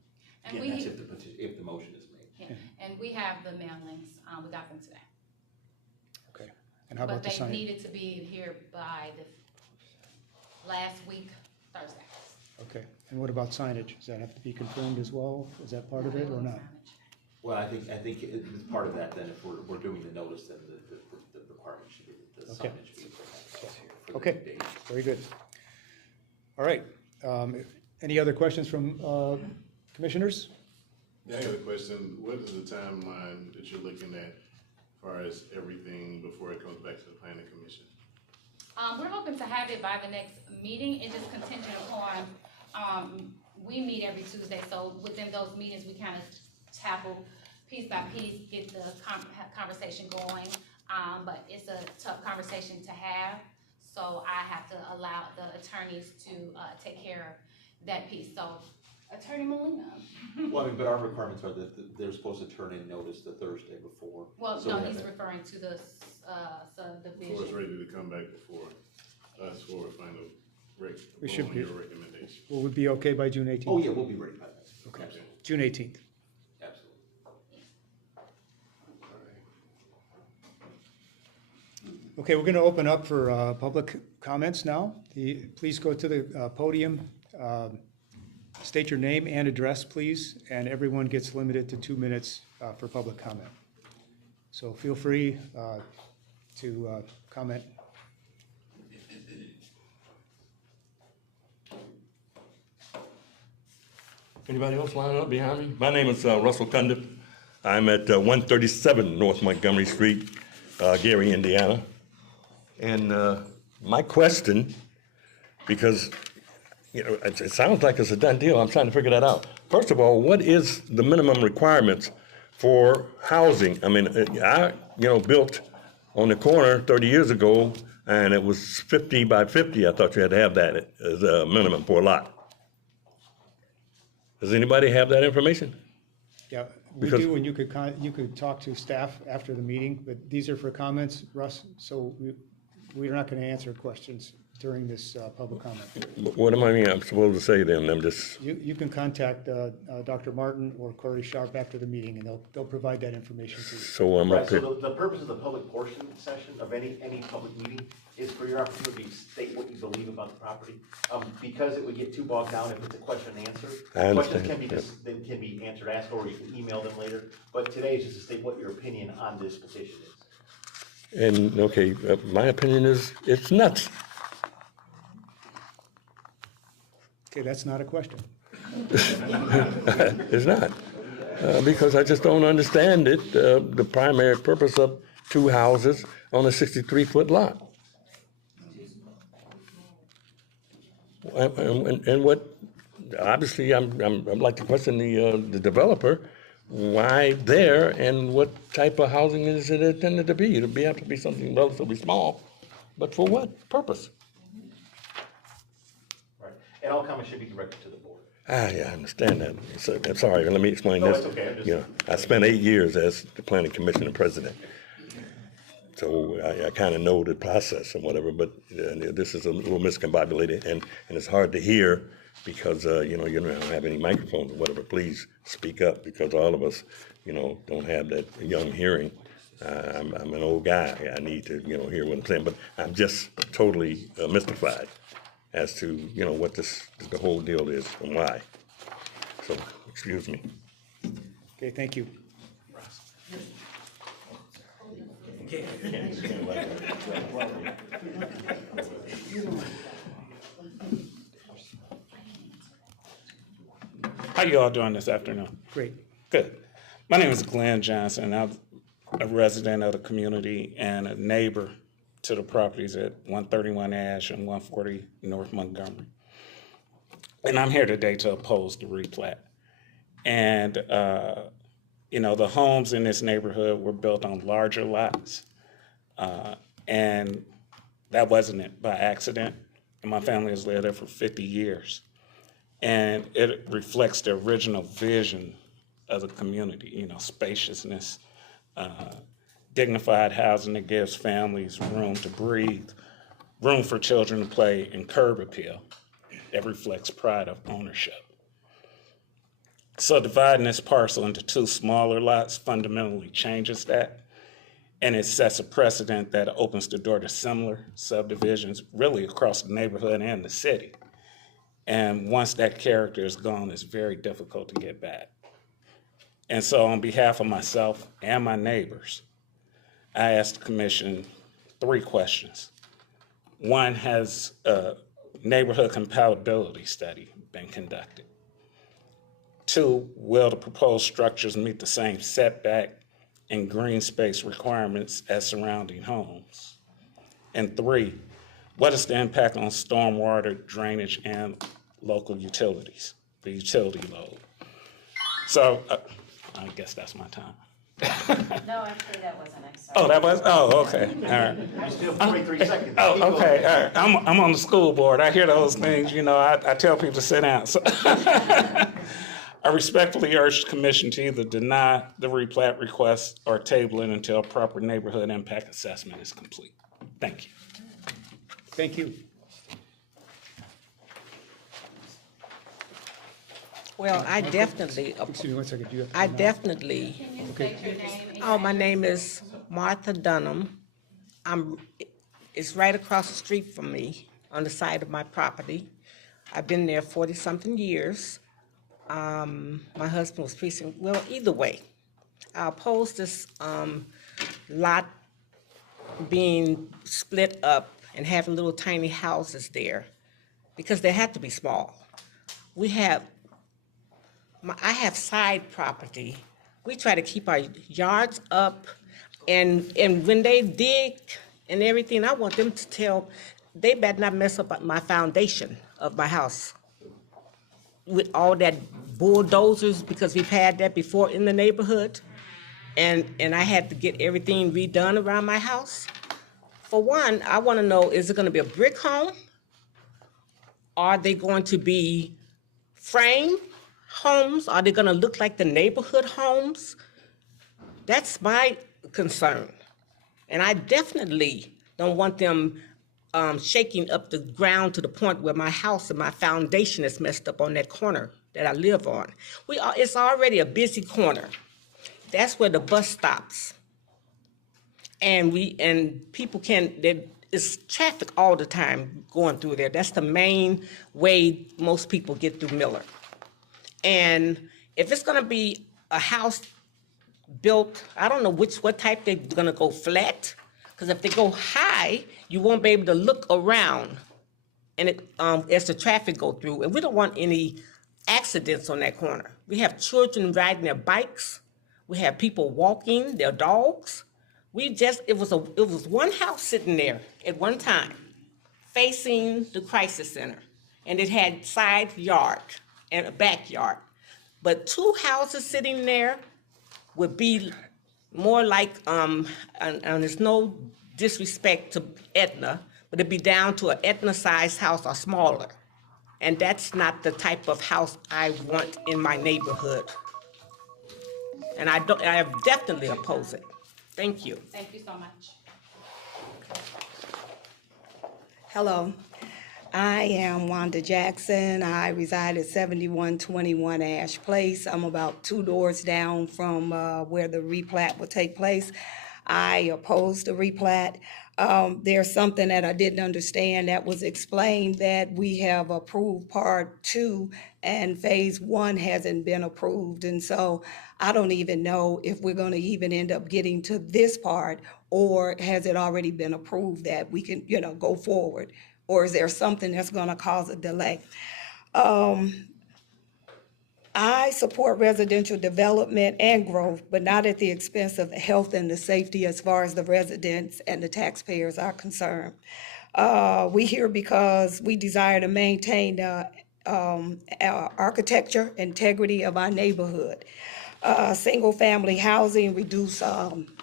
And Again, that's if the motion is made. Yeah, and we have the mailings, we got them today. Okay, and how about the But sign? they needed to be here by the last week, Thursday. Okay, and what about signage? Does that have to be confirmed as well? Is that part of it or not? Well, I think it's part of that, then if we're doing the notice, then the requirement should be, the Okay. signage be for the Okay, date. very good. All right, any other questions from commissioners? I have a question. What is the timeline that you're looking at as far as everything before it comes back to the planning commission? We're hoping to have it by the next meeting. It just contingent upon, we meet every Tuesday, so within those meetings, we kind of tackle piece by piece, get the conversation going. But it's a tough conversation to have, so I have to allow the attorneys to take care of that piece. So, Attorney Molina. Well, I mean, but our requirements are that they're supposed to turn in notice the Thursday before. Well, So no, we have he's that. referring to the subdivision. Before it's ready to come back before us for a final We should be- your recommendation. Will we be okay by June 18th? Oh, yeah, we'll be ready by then. Okay, Absolutely. June 18th. Absolutely. Okay, we're going to open up for public comments now. Please go to the podium. State your name and address, please, and everyone gets limited to 2 minutes for public comment. So feel free to comment. Anybody else lining up behind me? My name is Russell Cundiff. I'm at 137 North Montgomery Street, Gary, Indiana. And my question, because you know it sounds like it's a done deal, I'm trying to figure that out. First of all, what is the minimum requirements for housing? I mean, I built on the corner 30 years ago, and it was 50 by 50. I thought you had to have that as a minimum for a lot. Does anybody have that information? Yeah, we do, and you could talk to staff after the meeting, but these are for comments, Russ, so we're not going to answer questions during this public comment. What am I'm supposed to say then? I'm just... You can contact Dr. Martin or Corey Sharp after the meeting, and they'll provide that information to you. So I'm Right, up here. so the purpose of the public portion session of any public meeting is for your opportunity to state what you believe about the property. Because it would get too bogged down if it's a question and answer. I understand, Questions can be answered, asked, or you can email them later. But today is just to state what your opinion on this petition is. And, okay, my opinion is, it's nuts. Okay, that's not a question. It's not. Because I just don't understand it, the primary purpose of 2 houses on a 63-foot lot. And what, obviously, I'd like to question the developer, why there, and what type of housing is it intended to be? It'll have to be something relatively small, but for what purpose? Right, and all comments should be directed to the board. Yeah, I understand that. So, I'm sorry, let me explain No, this. it's okay, I'm just- You know, I spent 8 years as the planning commission president. So I kind of know the process and whatever, but this is a little miscombobulated, and it's hard to hear because, you don't have any microphones or whatever, please speak up, because all of us, don't have that young hearing. I'm an old guy. I need to, hear what I'm saying, but I'm just totally mystified as to, what the whole deal is and why. So, excuse me. Okay, thank you. How you all doing this afternoon? Great. Good. My name is Glenn Johnson. I'm a resident of the community and a neighbor to the properties at 131 Ash and 140 North Montgomery. And I'm here today to oppose the replat. And, the homes in this neighborhood were built on larger lots. And that wasn't it by accident. And my family has lived there for 50 years. And it reflects the original vision of the community, spaciousness, dignified housing that gives families room to breathe, room for children to play, and curb appeal. It reflects pride of ownership. So dividing this parcel into two smaller lots fundamentally changes that. And it sets a precedent that opens the door to similar subdivisions really across the neighborhood and the city. And once that character is gone, it's very difficult to get back. And so on behalf of myself and my neighbors, I asked the commission 3 questions. One, has a neighborhood compatibility study been conducted? 2, will the proposed structures meet the same setback and green space requirements as surrounding homes? And 3, what is the impact on stormwater, drainage, and local utilities, the utility load? So I guess that's my time. No, actually, that wasn't. I'm sorry. Oh, that was? Oh, okay. All right. You still have 43 seconds. Oh, okay. All right. I'm on the school board. I hear those things. I tell people to sit down. So I respectfully urge the commission to either deny the replat request or table it until a proper neighborhood impact assessment is complete. Thank you. Thank you. Well, I definitely, Excuse me one second. Do you have to I come out? definitely, Can you state your name and oh, my name is Martha Dunham. It's right across the street from me on the side of my property. I've been there 40-something years. My husband was precinct, well, either way. I oppose this lot being split up and having little tiny houses there because they have to be small. I have side property. We try to keep our yards up, and when they dig and everything, I want them to tell, they better not mess up my foundation of my house with all that bulldozers, because we've had that before in the neighborhood, and I had to get everything redone around my house. For one, I want to know, is it going to be a brick home? Are they going to be frame homes? Are they going to look like the neighborhood homes? That's my concern. And I definitely don't want them shaking up the ground to the point where my house and my foundation is messed up on that corner that I live on. It's already a busy corner. That's where the bus stops. And people it's traffic all the time going through there. That's the main way most people get through Miller. And if it's gonna be a house built, I don't know what type they're gonna go flat, because if they go high, you won't be able to look around and as the traffic go through. And we don't want any accidents on that corner. We have children riding their bikes. We have people walking their dogs. It was one house sitting there at one time facing the crisis center, and it had side yard and a backyard. But 2 houses sitting there would be more like, and there's no disrespect to Aetna, but it'd be down to an Aetna-sized house or smaller. And that's not the type of house I want in my neighborhood. And I definitely oppose it. Thank you. Thank you so much. Hello. I am Wanda Jackson. I reside at 7121 Ash Place. I'm about 2 doors down from where the replat will take place. I oppose the replat. There's something that I didn't understand that was explained, that we have approved Part 2 and Phase 1 hasn't been approved. And so I don't even know if we're going to even end up getting to this part, or has it already been approved that we can, go forward? Or is there something that's going to cause a delay? I support residential development and growth, but not at the expense of the health and the safety as far as the residents and the taxpayers are concerned. We here because we desire to maintain the architecture integrity of our neighborhood. Single-family housing reduce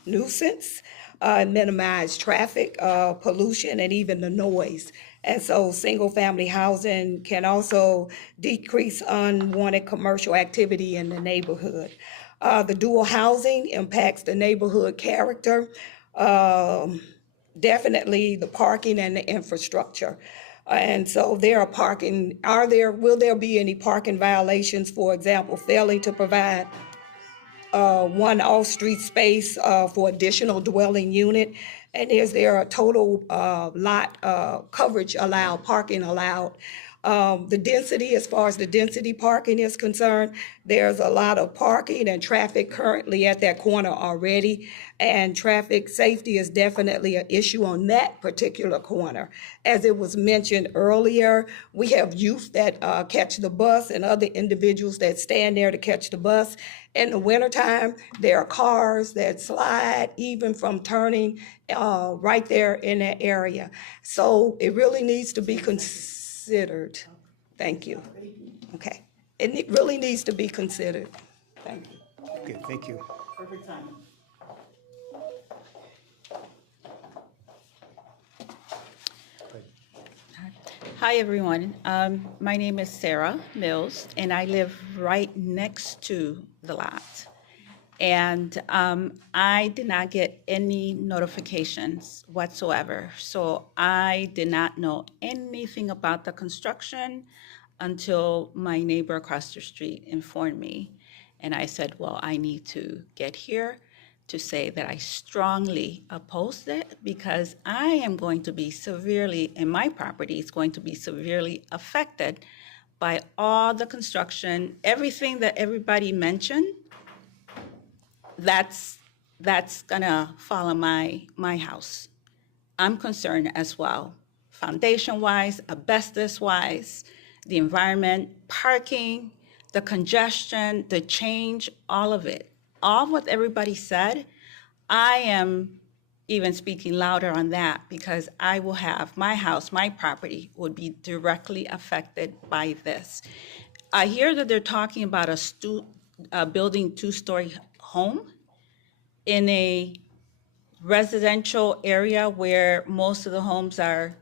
nuisance, minimize traffic, pollution, and even the noise. And so single-family housing can also decrease unwanted commercial activity in the neighborhood. The dual housing impacts the neighborhood character, definitely the parking and the infrastructure. And so will there be any parking violations, for example, failing to provide one off-street space for additional dwelling unit? And is there a total lot coverage allowed, parking allowed? The density, as far as the density parking is concerned, there's a lot of parking and traffic currently at that corner already. And traffic safety is definitely an issue on that particular corner. As it was mentioned earlier, we have youth that catch the bus and other individuals that stand there to catch the bus. In the wintertime, there are cars that slide even from turning right there in that area. So it really needs to be considered. Thank you. Okay. It really needs to be considered. Thank you. Okay, thank you. Perfect timing. Hi, everyone. My name is Sarah Mills, and I live right next to the lot. And I did not get any notifications whatsoever. So I did not know anything about the construction until my neighbor across the street informed me. And I said, well, I need to get here to say that I strongly oppose it, because I am going to be severely, and my property is going to be severely affected by all the construction, everything that everybody mentioned. That's gonna fall on my house. I'm concerned as well, foundation-wise, asbestos-wise, the environment, parking, the congestion, the change, all of it. All what everybody said, I am even speaking louder on that, because I will have my house, my property would be directly affected by this. I hear that they're talking about building 2-story home in a residential area where most of the homes are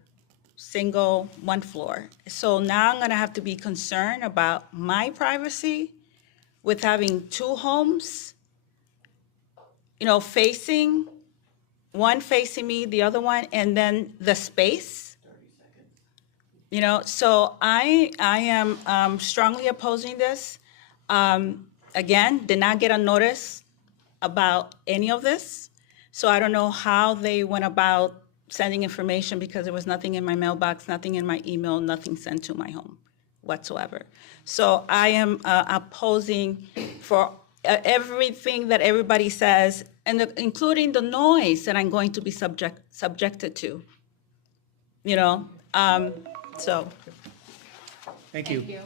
single, 1 floor. So now I'm gonna have to be concerned about my privacy with having 2 homes, facing, one facing me, the other one, and then the space. So I am strongly opposing this. Again, did not get a notice about any of this. So I don't know how they went about sending information, because there was nothing in my mailbox, nothing in my email, nothing sent to my home whatsoever. So I am opposing for everything that everybody says, and including the noise that I'm going to be subjected to. So. Thank you.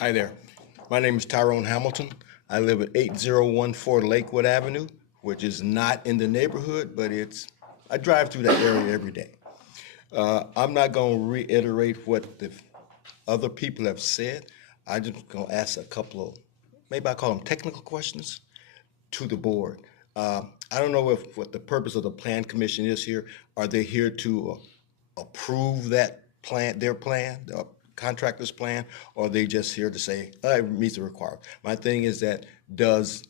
Hi there. My name is Tyrone Hamilton. I live at 8014 Lakewood Avenue, which is not in the neighborhood, but I drive through that area every day. I'm not going to reiterate what the other people have said. I'm just going to ask a couple of, maybe I call them technical questions, to the board. I don't know what the purpose of the plan commission is here. Are they here to approve that plan, their plan, the contractor's plan, or are they just here to say, it meets the requirement? My thing is that does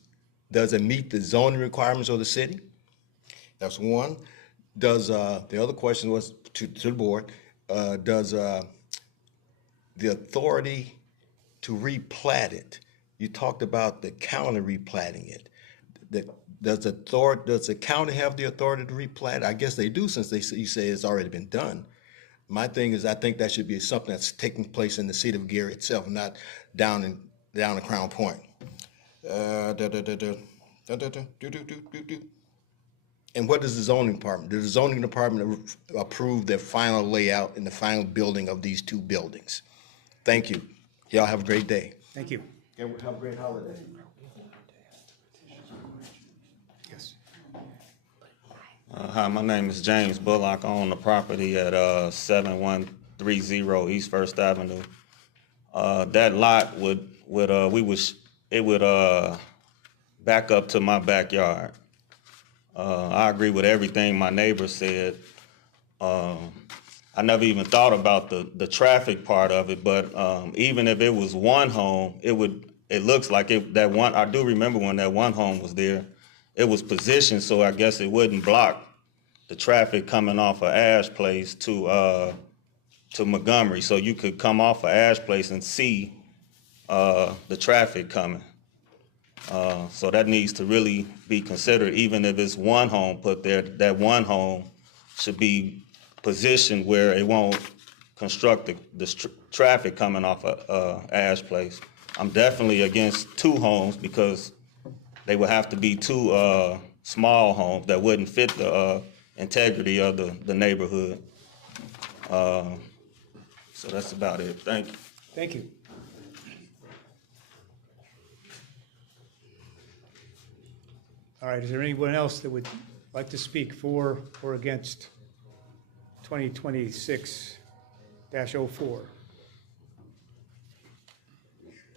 it meet the zoning requirements of the city? That's one. Does, the other question was to the board, does the authority to replat it, you talked about the county replatting it. Does the county have the authority to replat? I guess they do, since you say it's already been done. My thing is, I think that should be something that's taking place in the city of Gary itself, not down in Crown Point. And what does the zoning department? Does the zoning department approve the final layout and the final building of these two buildings? Thank you. Y'all have a great day. Thank you. Have a great holiday. Yes. Hi, my name is James Bullock. I own the property at 7130 East First Avenue. That lot would back up to my backyard. I agree with everything my neighbor said. I never even thought about the traffic part of it, but even if it was one home, it looks like that one. I do remember when that one home was there, it was positioned so I guess it wouldn't block the traffic coming off of Ash Place to Montgomery, so you could come off of Ash Place and see the traffic coming. So that needs to really be considered, even if it's one home put there. That one home should be positioned where it won't construct the traffic coming off of Ash Place. I'm definitely against two homes because they would have to be two small homes that wouldn't fit the integrity of the neighborhood. So that's about it. Thank you. Thank you. All right, is there anyone else that would like to speak for or against 2026-04?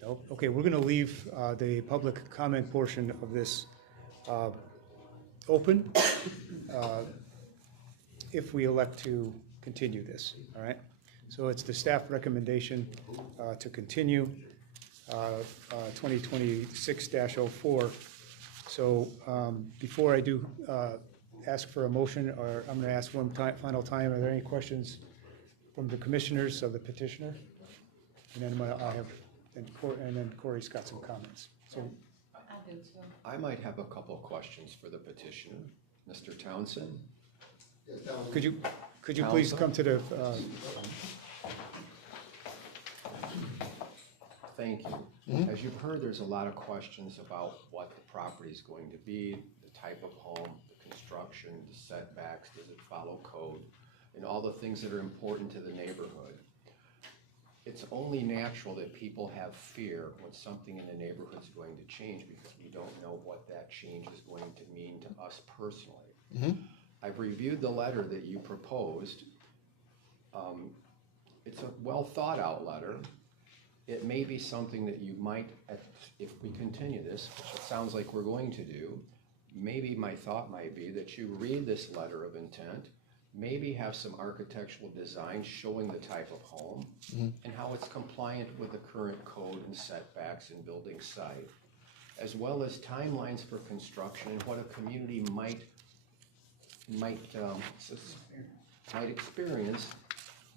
No? Okay, we're going to leave the public comment portion of this open if we elect to continue this, all right? So it's the staff recommendation to continue 2026-04. So before I do ask for a motion, or I'm going to ask one final time, are there any questions from the commissioners of the petitioner? And then and then Corey's got some comments. So I might have a couple of questions for the petitioner, Mr. Townsend. Could you please come to the? Thank you. Mhm. As you've heard, there's a lot of questions about what the property is going to be, the type of home, the construction, the setbacks, does it follow code, and all the things that are important to the neighborhood. It's only natural that people have fear when something in the neighborhood is going to change because we don't know what that change is going to mean to us personally. Mhm. I've reviewed the letter that you proposed. It's a well thought out letter. It may be something that you might, if we continue this, which it sounds like we're going to do, maybe my thought might be that you read this letter of intent, maybe have some architectural design showing the type of home Mhm. and how it's compliant with the current code and setbacks and building site, as well as timelines for construction and what a community might experience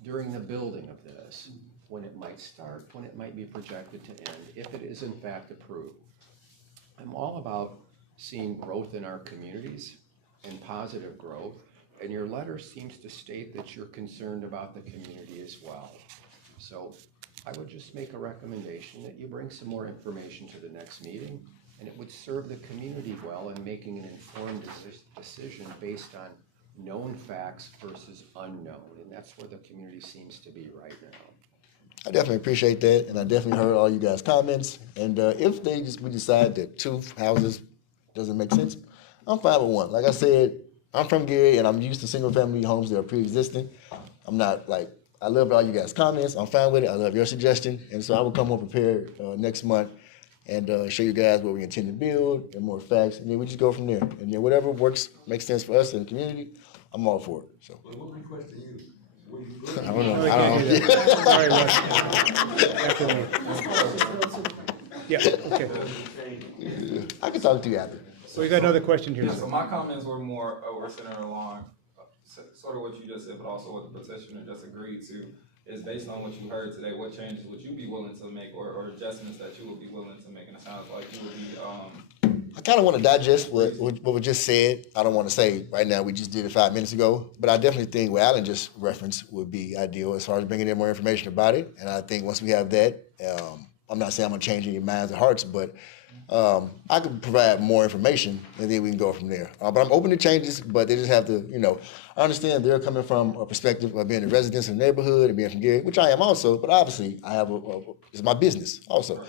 during the building of this, when it might start, when it might be projected to end, if it is in fact approved. I'm all about seeing growth in our communities and positive growth, and your letter seems to state that you're concerned about the community as well. So I would just make a recommendation that you bring some more information to the next meeting, and it would serve the community well in making an informed decision based on known facts versus unknown, and that's where the community seems to be right now. I definitely appreciate that, and I definitely heard all you guys' comments. And if we decide that two houses doesn't make sense, I'm fine with one. Like I said, I'm from Gary, and I'm used to single-family homes that are pre-existing. I'm not like, I love all you guys' comments. I'm fine with it. I love your suggestion, and so I will come more prepared next month and show you guys what we intend to build and more facts, and then we just go from there. And then whatever works, makes sense for us and the community, I'm all for it. So. What request do you? I don't know. Yeah, okay. I can talk to you after. So we got another question here. Yeah, so my comments were more, were centered along sort of what you just said, but also what the petitioner just agreed to, is based on what you heard today, what changes would you be willing to make, or adjustments that you would be willing to make? And it sounds like you would be, I kind of want to digest what was just said. I don't want to say right now, we just did it 5 minutes ago, but I definitely think what Alan just referenced would be ideal as far as bringing in more information about it. And I think once we have that, I'm not saying I'm going to change any minds or hearts, but I can provide more information and then we can go from there. But I'm open to changes, but they just have to, I understand they're coming from a perspective of being a resident in the neighborhood and being from Gary, which I am also, but obviously I have it's my business also.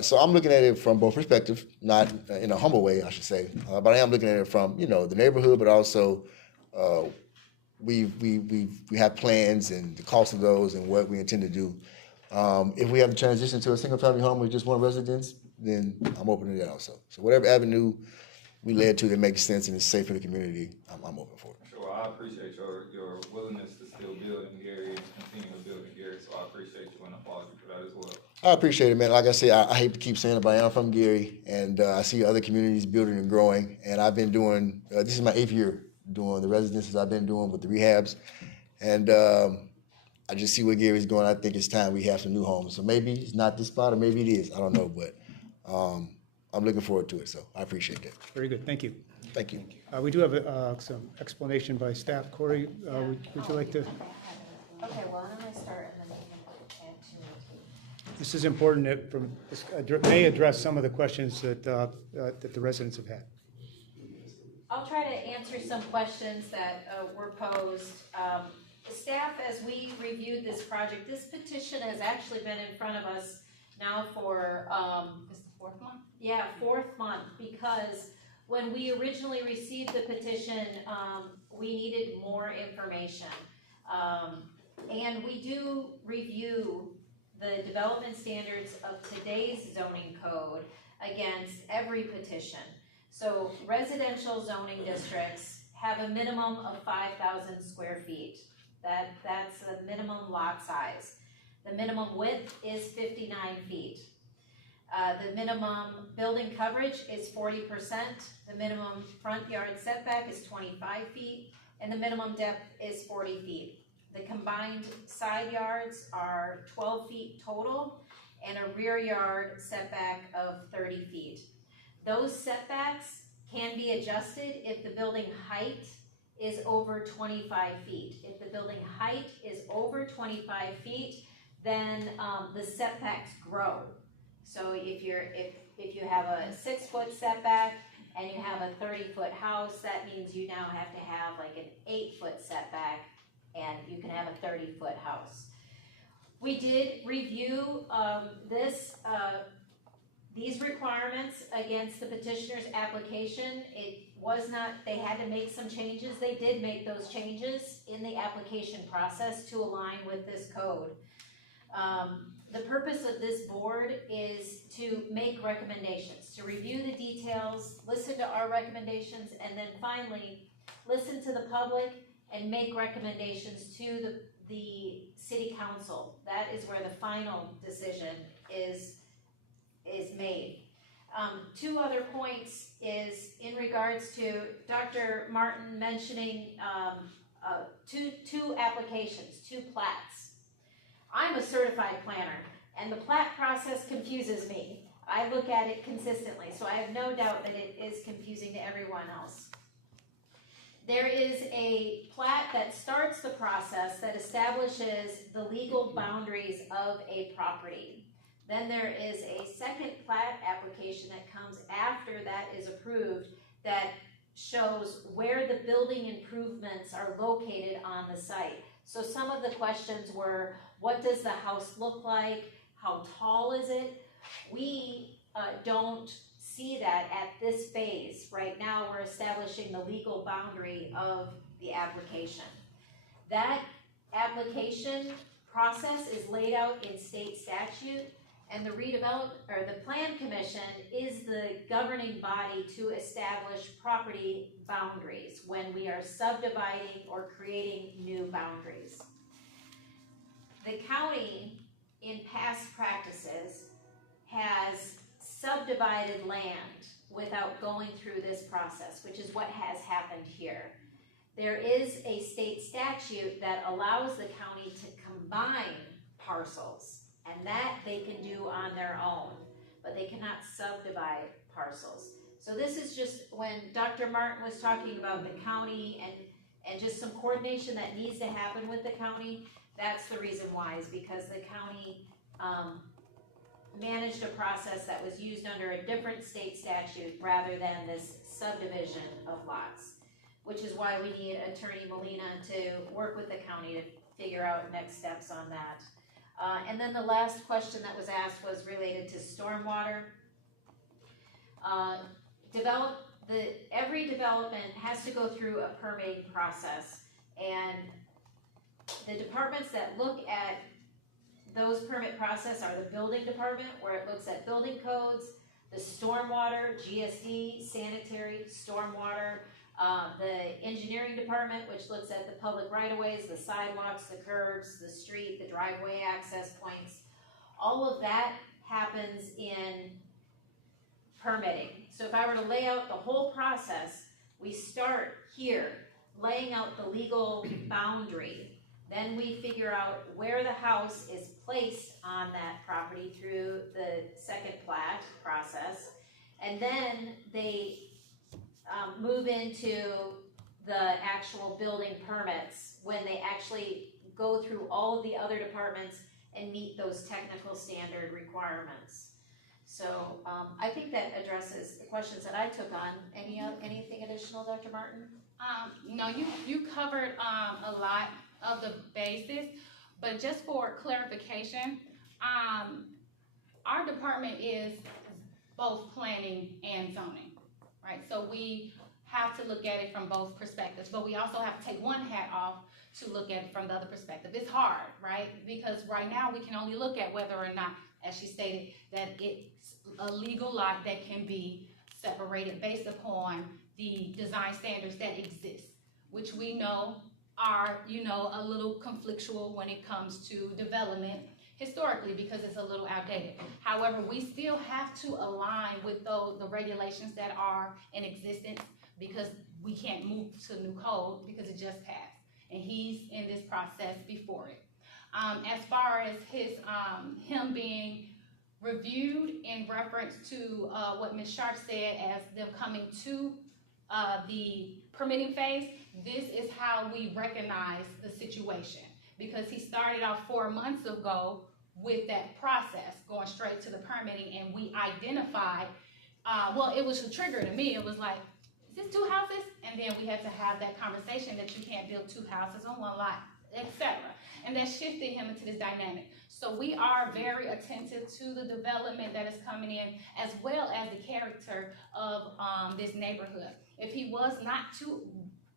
So I'm looking at it from both perspectives, not in a humble way, I should say, but I am looking at it from, the neighborhood, but also we have plans and the cost of those and what we intend to do. If we have to transition to a single family home with just one residence, then I'm open to that also. So whatever avenue we led to that makes sense and is safe for the community, I'm open for it. sure, I appreciate your willingness to still build in Gary and continue to build in Gary, so I appreciate you and applaud you for that as well. I appreciate it, man. Like I said, I hate to keep saying it, but I am from Gary, and I see other communities building and growing, and I've been doing, this is my 8th year doing the residences I've been doing with the rehabs, and I just see where Gary's going. I think it's time we have some new homes. So maybe it's not this spot, or maybe it is. I don't know, but I'm looking forward to it, so I appreciate that. Very good, thank you. Thank you. We do have some explanation by staff. Corey, would you like to? Okay, well, I'm gonna start and then we can add to it. This is important that may address some of the questions that the residents have had. I'll try to answer some questions that were posed. Staff, as we reviewed this project, this petition has actually been in front of us now for, is it the 4th month? Yeah, 4th month, because when we originally received the petition, we needed more information. And we do review the development standards of today's zoning code against every petition. So residential zoning districts have a minimum of 5,000 square feet. That's a minimum lot size. The minimum width is 59 feet. The minimum building coverage is 40%. The minimum front yard setback is 25 feet, and the minimum depth is 40 feet. The combined side yards are 12 feet total, and a rear yard setback of 30 feet. Those setbacks can be adjusted if the building height is over 25 feet. If the building height is over 25 feet, then the setbacks grow. So if you have a 6-foot setback and you have a 30-foot house, that means you now have to have like an 8-foot setback, and you can have a 30-foot house. We did review these requirements against the petitioner's application. It was not, they had to make some changes. They did make those changes in the application process to align with this code. The purpose of this board is to make recommendations, to review the details, listen to our recommendations, and then finally listen to the public and make recommendations to the city council. That is where the final decision is made. 2 other points is in regards to Dr. Martin mentioning two applications, 2 plats. I'm a certified planner, and the plat process confuses me. I look at it consistently, so I have no doubt that it is confusing to everyone else. There is a plat that starts the process that establishes the legal boundaries of a property. Then there is a second plat application that comes after that is approved that shows where the building improvements are located on the site. So some of the questions were, what does the house look like? How tall is it? We don't see that at this phase. Right now, we're establishing the legal boundary of the application. That application process is laid out in state statute, and the Plan Commission is the governing body to establish property boundaries when we are subdividing or creating new boundaries. The county, in past practices, has subdivided land without going through this process, which is what has happened here. There is a state statute that allows the county to combine parcels, and that they can do on their own, but they cannot subdivide parcels. So this is just when Dr. Martin was talking about the county and just some coordination that needs to happen with the county, that's the reason why, is because the county managed a process that was used under a different state statute rather than this subdivision of lots, which is why we need Attorney Molina to work with the county to figure out next steps on that. And then the last question that was asked was related to stormwater. Every development has to go through a permitting process, and the departments that look at those permit process are the building department, where it looks at building codes, the stormwater, GSD, sanitary, stormwater, the engineering department, which looks at the public right-of-ways, the sidewalks, the curbs, the street, the driveway access points. All of that happens in permitting. So if I were to lay out the whole process, we start here, laying out the legal boundary. Then we figure out where the house is placed on that property through the second plat process. And then they move into the actual building permits when they actually go through all of the other departments and meet those technical standard requirements. So I think that addresses the questions that I took on. Anything additional, Dr. Martin? No, you covered a lot of the basis, but just for clarification, our department is both planning and zoning, right? So we have to look at it from both perspectives, but we also have to take one hat off to look at it from the other perspective. It's hard, right? Because right now we can only look at whether or not, as she stated, that it's a legal lot that can be separated based upon the design standards that exist, which we know are, a little conflictual when it comes to development historically, because it's a little outdated. However, we still have to align with the regulations that are in existence, because we can't move to new code because it just passed, and he's in this process before it. As far as him being reviewed in reference to what Ms. Sharp said as them coming to the permitting phase, this is how we recognize the situation, because he started off 4 months ago with that process going straight to the permitting, and we identified, well, it was a trigger to me. It was like, is this 2 houses? And then we had to have that conversation that you can't build 2 houses on 1 lot, etc. And that shifted him into this dynamic. So we are very attentive to the development that is coming in, as well as the character of this neighborhood. If he was not to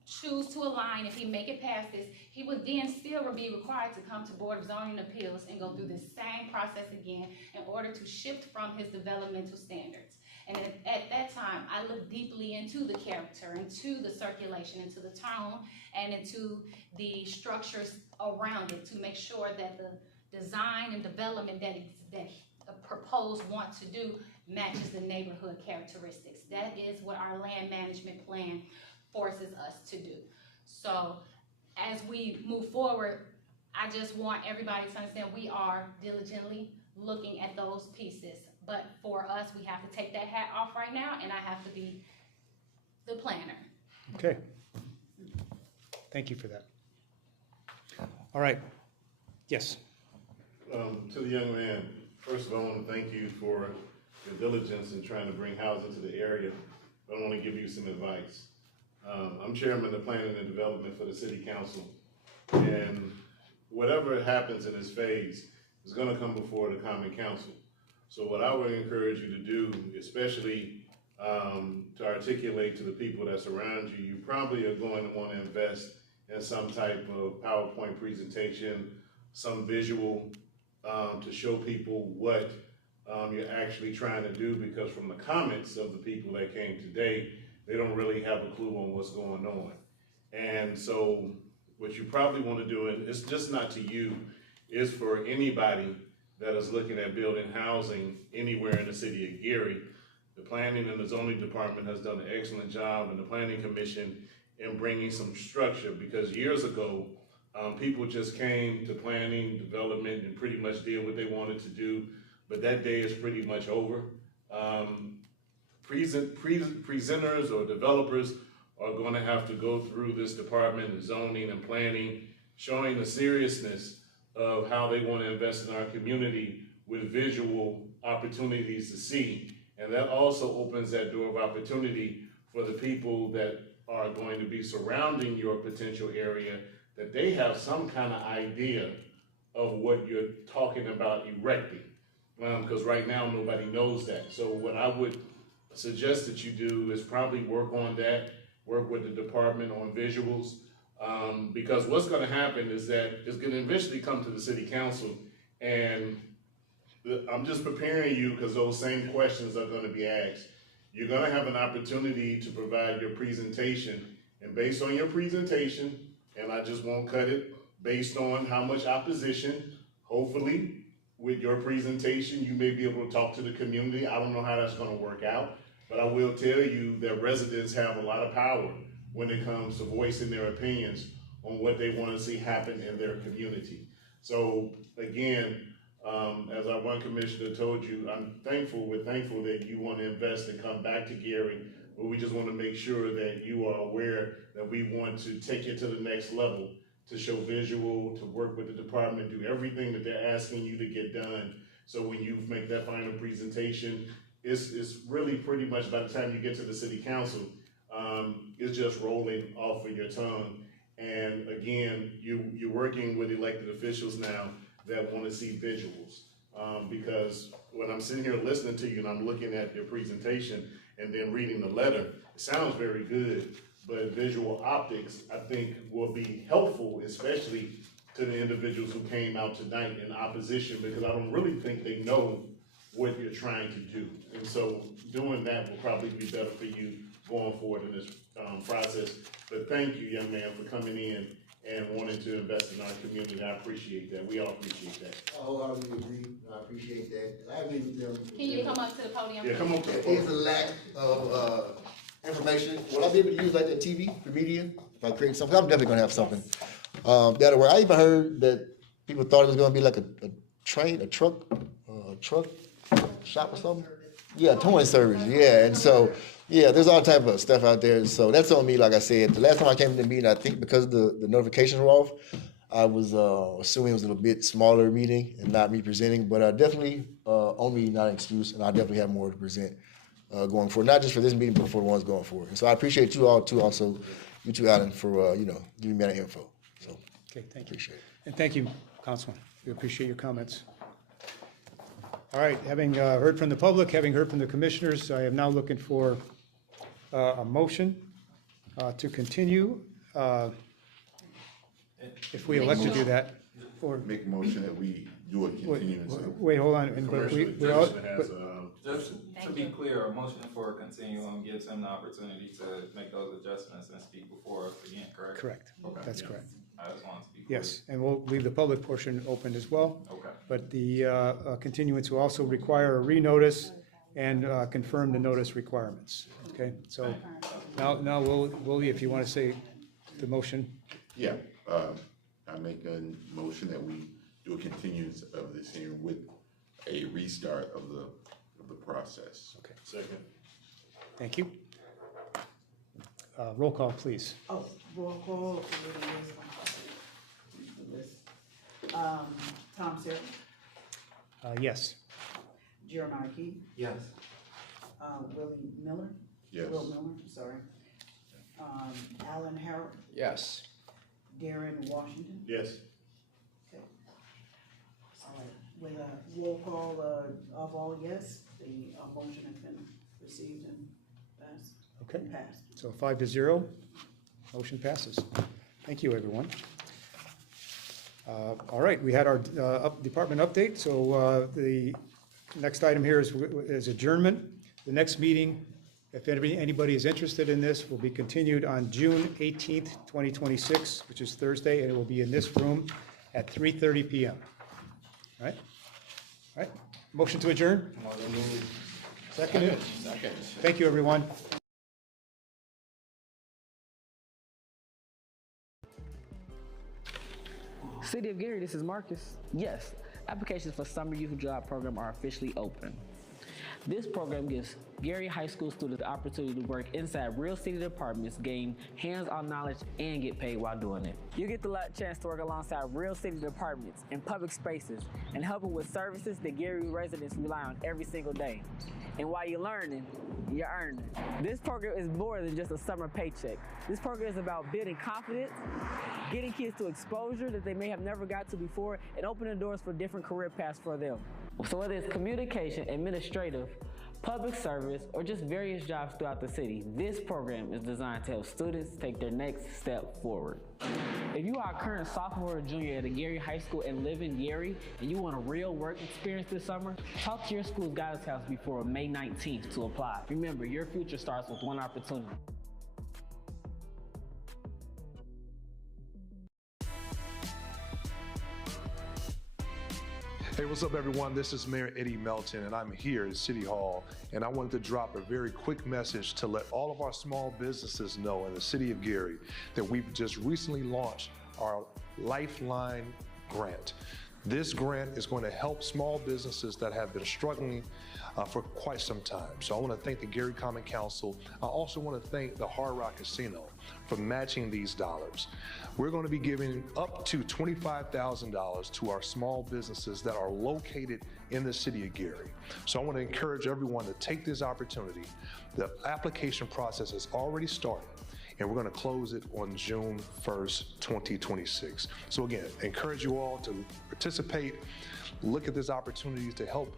choose to align, if he make it past this, he would then still be required to come to Board of Zoning Appeals and go through the same process again in order to shift from his developmental standards. And at that time, I looked deeply into the character, into the circulation, into the tone, and into the structures around it to make sure that the design and development that the proposed want to do matches the neighborhood characteristics. That is what our land management plan forces us to do. So as we move forward, I just want everybody to understand we are diligently looking at those pieces. But for us, we have to take that hat off right now, and I have to be the planner. Okay. Thank you for that. All right. Yes. To the young man, first of all, I want to thank you for your diligence in trying to bring housing to the area. I want to give you some advice. I'm chairman of planning and development for the city council, and whatever happens in this phase is going to come before the common council. So what I would encourage you to do, especially to articulate to the people that's around you, you probably are going to want to invest in some type of PowerPoint presentation, some visual to show people what you're actually trying to do, because from the comments of the people that came today, they don't really have a clue on what's going on. And so what you probably want to do, and it's just not to you, is for anybody that is looking at building housing anywhere in the city of Gary. The planning and the zoning department has done an excellent job, and the planning commission and bringing some structure, because years ago, people just came to planning, development, and pretty much did what they wanted to do, but that day is pretty much over. Presenters or developers are gonna have to go through this department of zoning and planning, showing the seriousness of how they wanna invest in our community with visual opportunities to see. And that also opens that door of opportunity for the people that are going to be surrounding your potential area, that they have some kind of idea of what you're talking about erecting. Because right now, nobody knows that. So what I would suggest that you do is probably work on that, work with the department on visuals. Because what's gonna happen is that it's gonna eventually come to the city council, and I'm just preparing you because those same questions are gonna be asked. You're gonna have an opportunity to provide your presentation, and based on your presentation, and I just won't cut it, based on how much opposition, hopefully, with your presentation, you may be able to talk to the community. I don't know how that's gonna work out, but I will tell you that residents have a lot of power when it comes to voicing their opinions on what they wanna see happen in their community. So again, as our one commissioner told you, we're thankful that you want to invest and come back to Gary, but we just want to make sure that you are aware that we want to take it to the next level, to show visual, to work with the department, do everything that they're asking you to get done. So when you make that final presentation, it's really pretty much by the time you get to the city council, it's just rolling off of your tongue. And again, you're working with elected officials now that want to see visuals. Because when I'm sitting here listening to you and I'm looking at your presentation and then reading the letter, it sounds very good, but visual optics, I think, will be helpful, especially to the individuals who came out tonight in opposition, because I don't really think they know what you're trying to do. And so doing that will probably be better for you going forward in this process. But thank you, young man, for coming in and wanting to invest in our community. I appreciate that. We all appreciate that. I wholeheartedly agree. I appreciate that. And I agree with them. Can you come up to the podium? Yeah, come on to the There podium. is a lack of information. Will I be able to use like the TV for media if I create something? I'm definitely gonna have something that'll work. I even heard that people thought it was gonna be like a truck shop or something. Yeah, towing service. Yeah, and so yeah, there's all type of stuff out there. So that's on me. Like I said, the last time I came to the meeting, I think because the notifications were off, I was assuming it was a little bit smaller meeting and not me presenting. But definitely on me, not an excuse, and I definitely have more to present going forward, not just for this meeting, but for the ones going forward. And so I appreciate you all too, also you two, Alan, for giving me that info. So Okay, thank you. appreciate it. And thank you, Councilman. We appreciate your comments. All right, having heard from the public, having heard from the commissioners, I am now looking for a motion to continue, if we elect to do that. Or Make a motion that we do a continuance. wait, hold on. And but we all, but- Just to be clear, a motion for a continuum gives him the opportunity to make those adjustments and speak before us again, correct? Correct. Okay. That's correct. I just wanted to be clear. Yes, and we'll leave the public portion open as well. Okay. But the continuance will also require a renotice and confirm the notice requirements. Okay, so now Willie, if you want to say the motion. Yeah, I make a motion that we do a continuance of this hearing with a restart of the process. Okay. Second. Thank you. Roll call, please. Oh, roll call. Tom Sarah, Yes. Jeremiah Key, Yes. Willie Miller. Yes. Will Miller, I'm sorry. Alan Harold, Yes. Darren Washington. Yes. Okay. All right, with a roll call of all yes, the motion has been received and passed. Okay. Passed. So 5-0, motion passes. Thank you, everyone. All right, we had our department update, so the next item here is adjournment. The next meeting, if anybody is interested in this, will be continued on June 18th, 2026, which is Thursday, and it will be in this room at 3:30 p.m. All right? All right, motion to adjourn? Second. Second. Thank you, everyone. City of Gary, this is Marcus. Yes, applications for Summer Youth Job Program are officially open. This program gives Gary High School students the opportunity to work inside real city departments, gain hands-on knowledge, and get paid while doing it. You get the chance to work alongside real city departments in public spaces and helping with services that Gary residents rely on every single day. And while you're learning, you're earning. This program is more than just a summer paycheck. This program is about building confidence, getting kids to exposure that they may have never got to before, and opening doors for different career paths for them. So whether it's communication, administrative, public service, or just various jobs throughout the city, this program is designed to help students take their next step forward. If you are a current sophomore or junior at a Gary High School and live in Gary, and you want a real work experience this summer, talk to your school's guidance counselor before May 19th to apply. Remember, your future starts with one opportunity. Hey, what's up, everyone? This is Mayor Eddie Melton, and I'm here at City Hall, and I wanted to drop a very quick message to let all of our small businesses know in the city of Gary that we've just recently launched our Lifeline grant. This grant is going to help small businesses that have been struggling for quite some time. So I want to thank the Gary Common Council. I also want to thank the Hard Rock Casino for matching these dollars. We're going to be giving up to $25,000 to our small businesses that are located in the city of Gary. So I want to encourage everyone to take this opportunity. The application process has already started, and we're going to close it on June 1st, 2026. So again, encourage you all to participate, look at this opportunity to help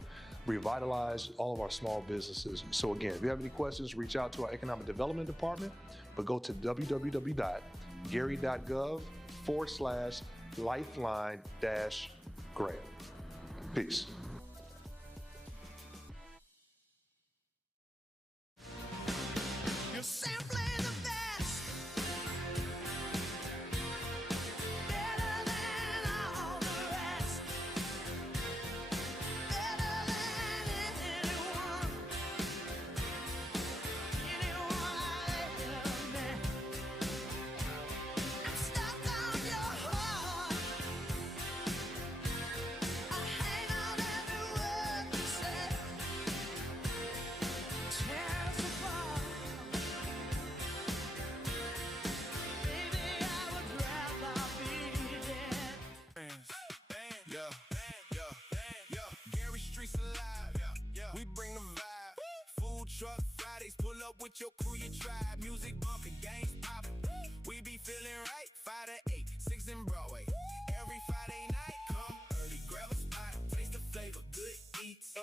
revitalize all of our small businesses. So again, if you have any questions, reach out to our Economic Development Department, but go to www.gary.gov/lifeline-grant. Peace. You're simply the best. Better than all the rest. Better than anyone. Anyone I've ever met. I'm stuck on your heart. I hang on every word you say. Tear us apart. Gary Streets alive. We bring the vibe. Food truck Fridays, pull up with your crew, your tribe. Music bumping, games popping. We be feeling right. 5 to 8, 6 in Broadway. Every Friday night, come early, grab a spot, taste the flavor, good eats.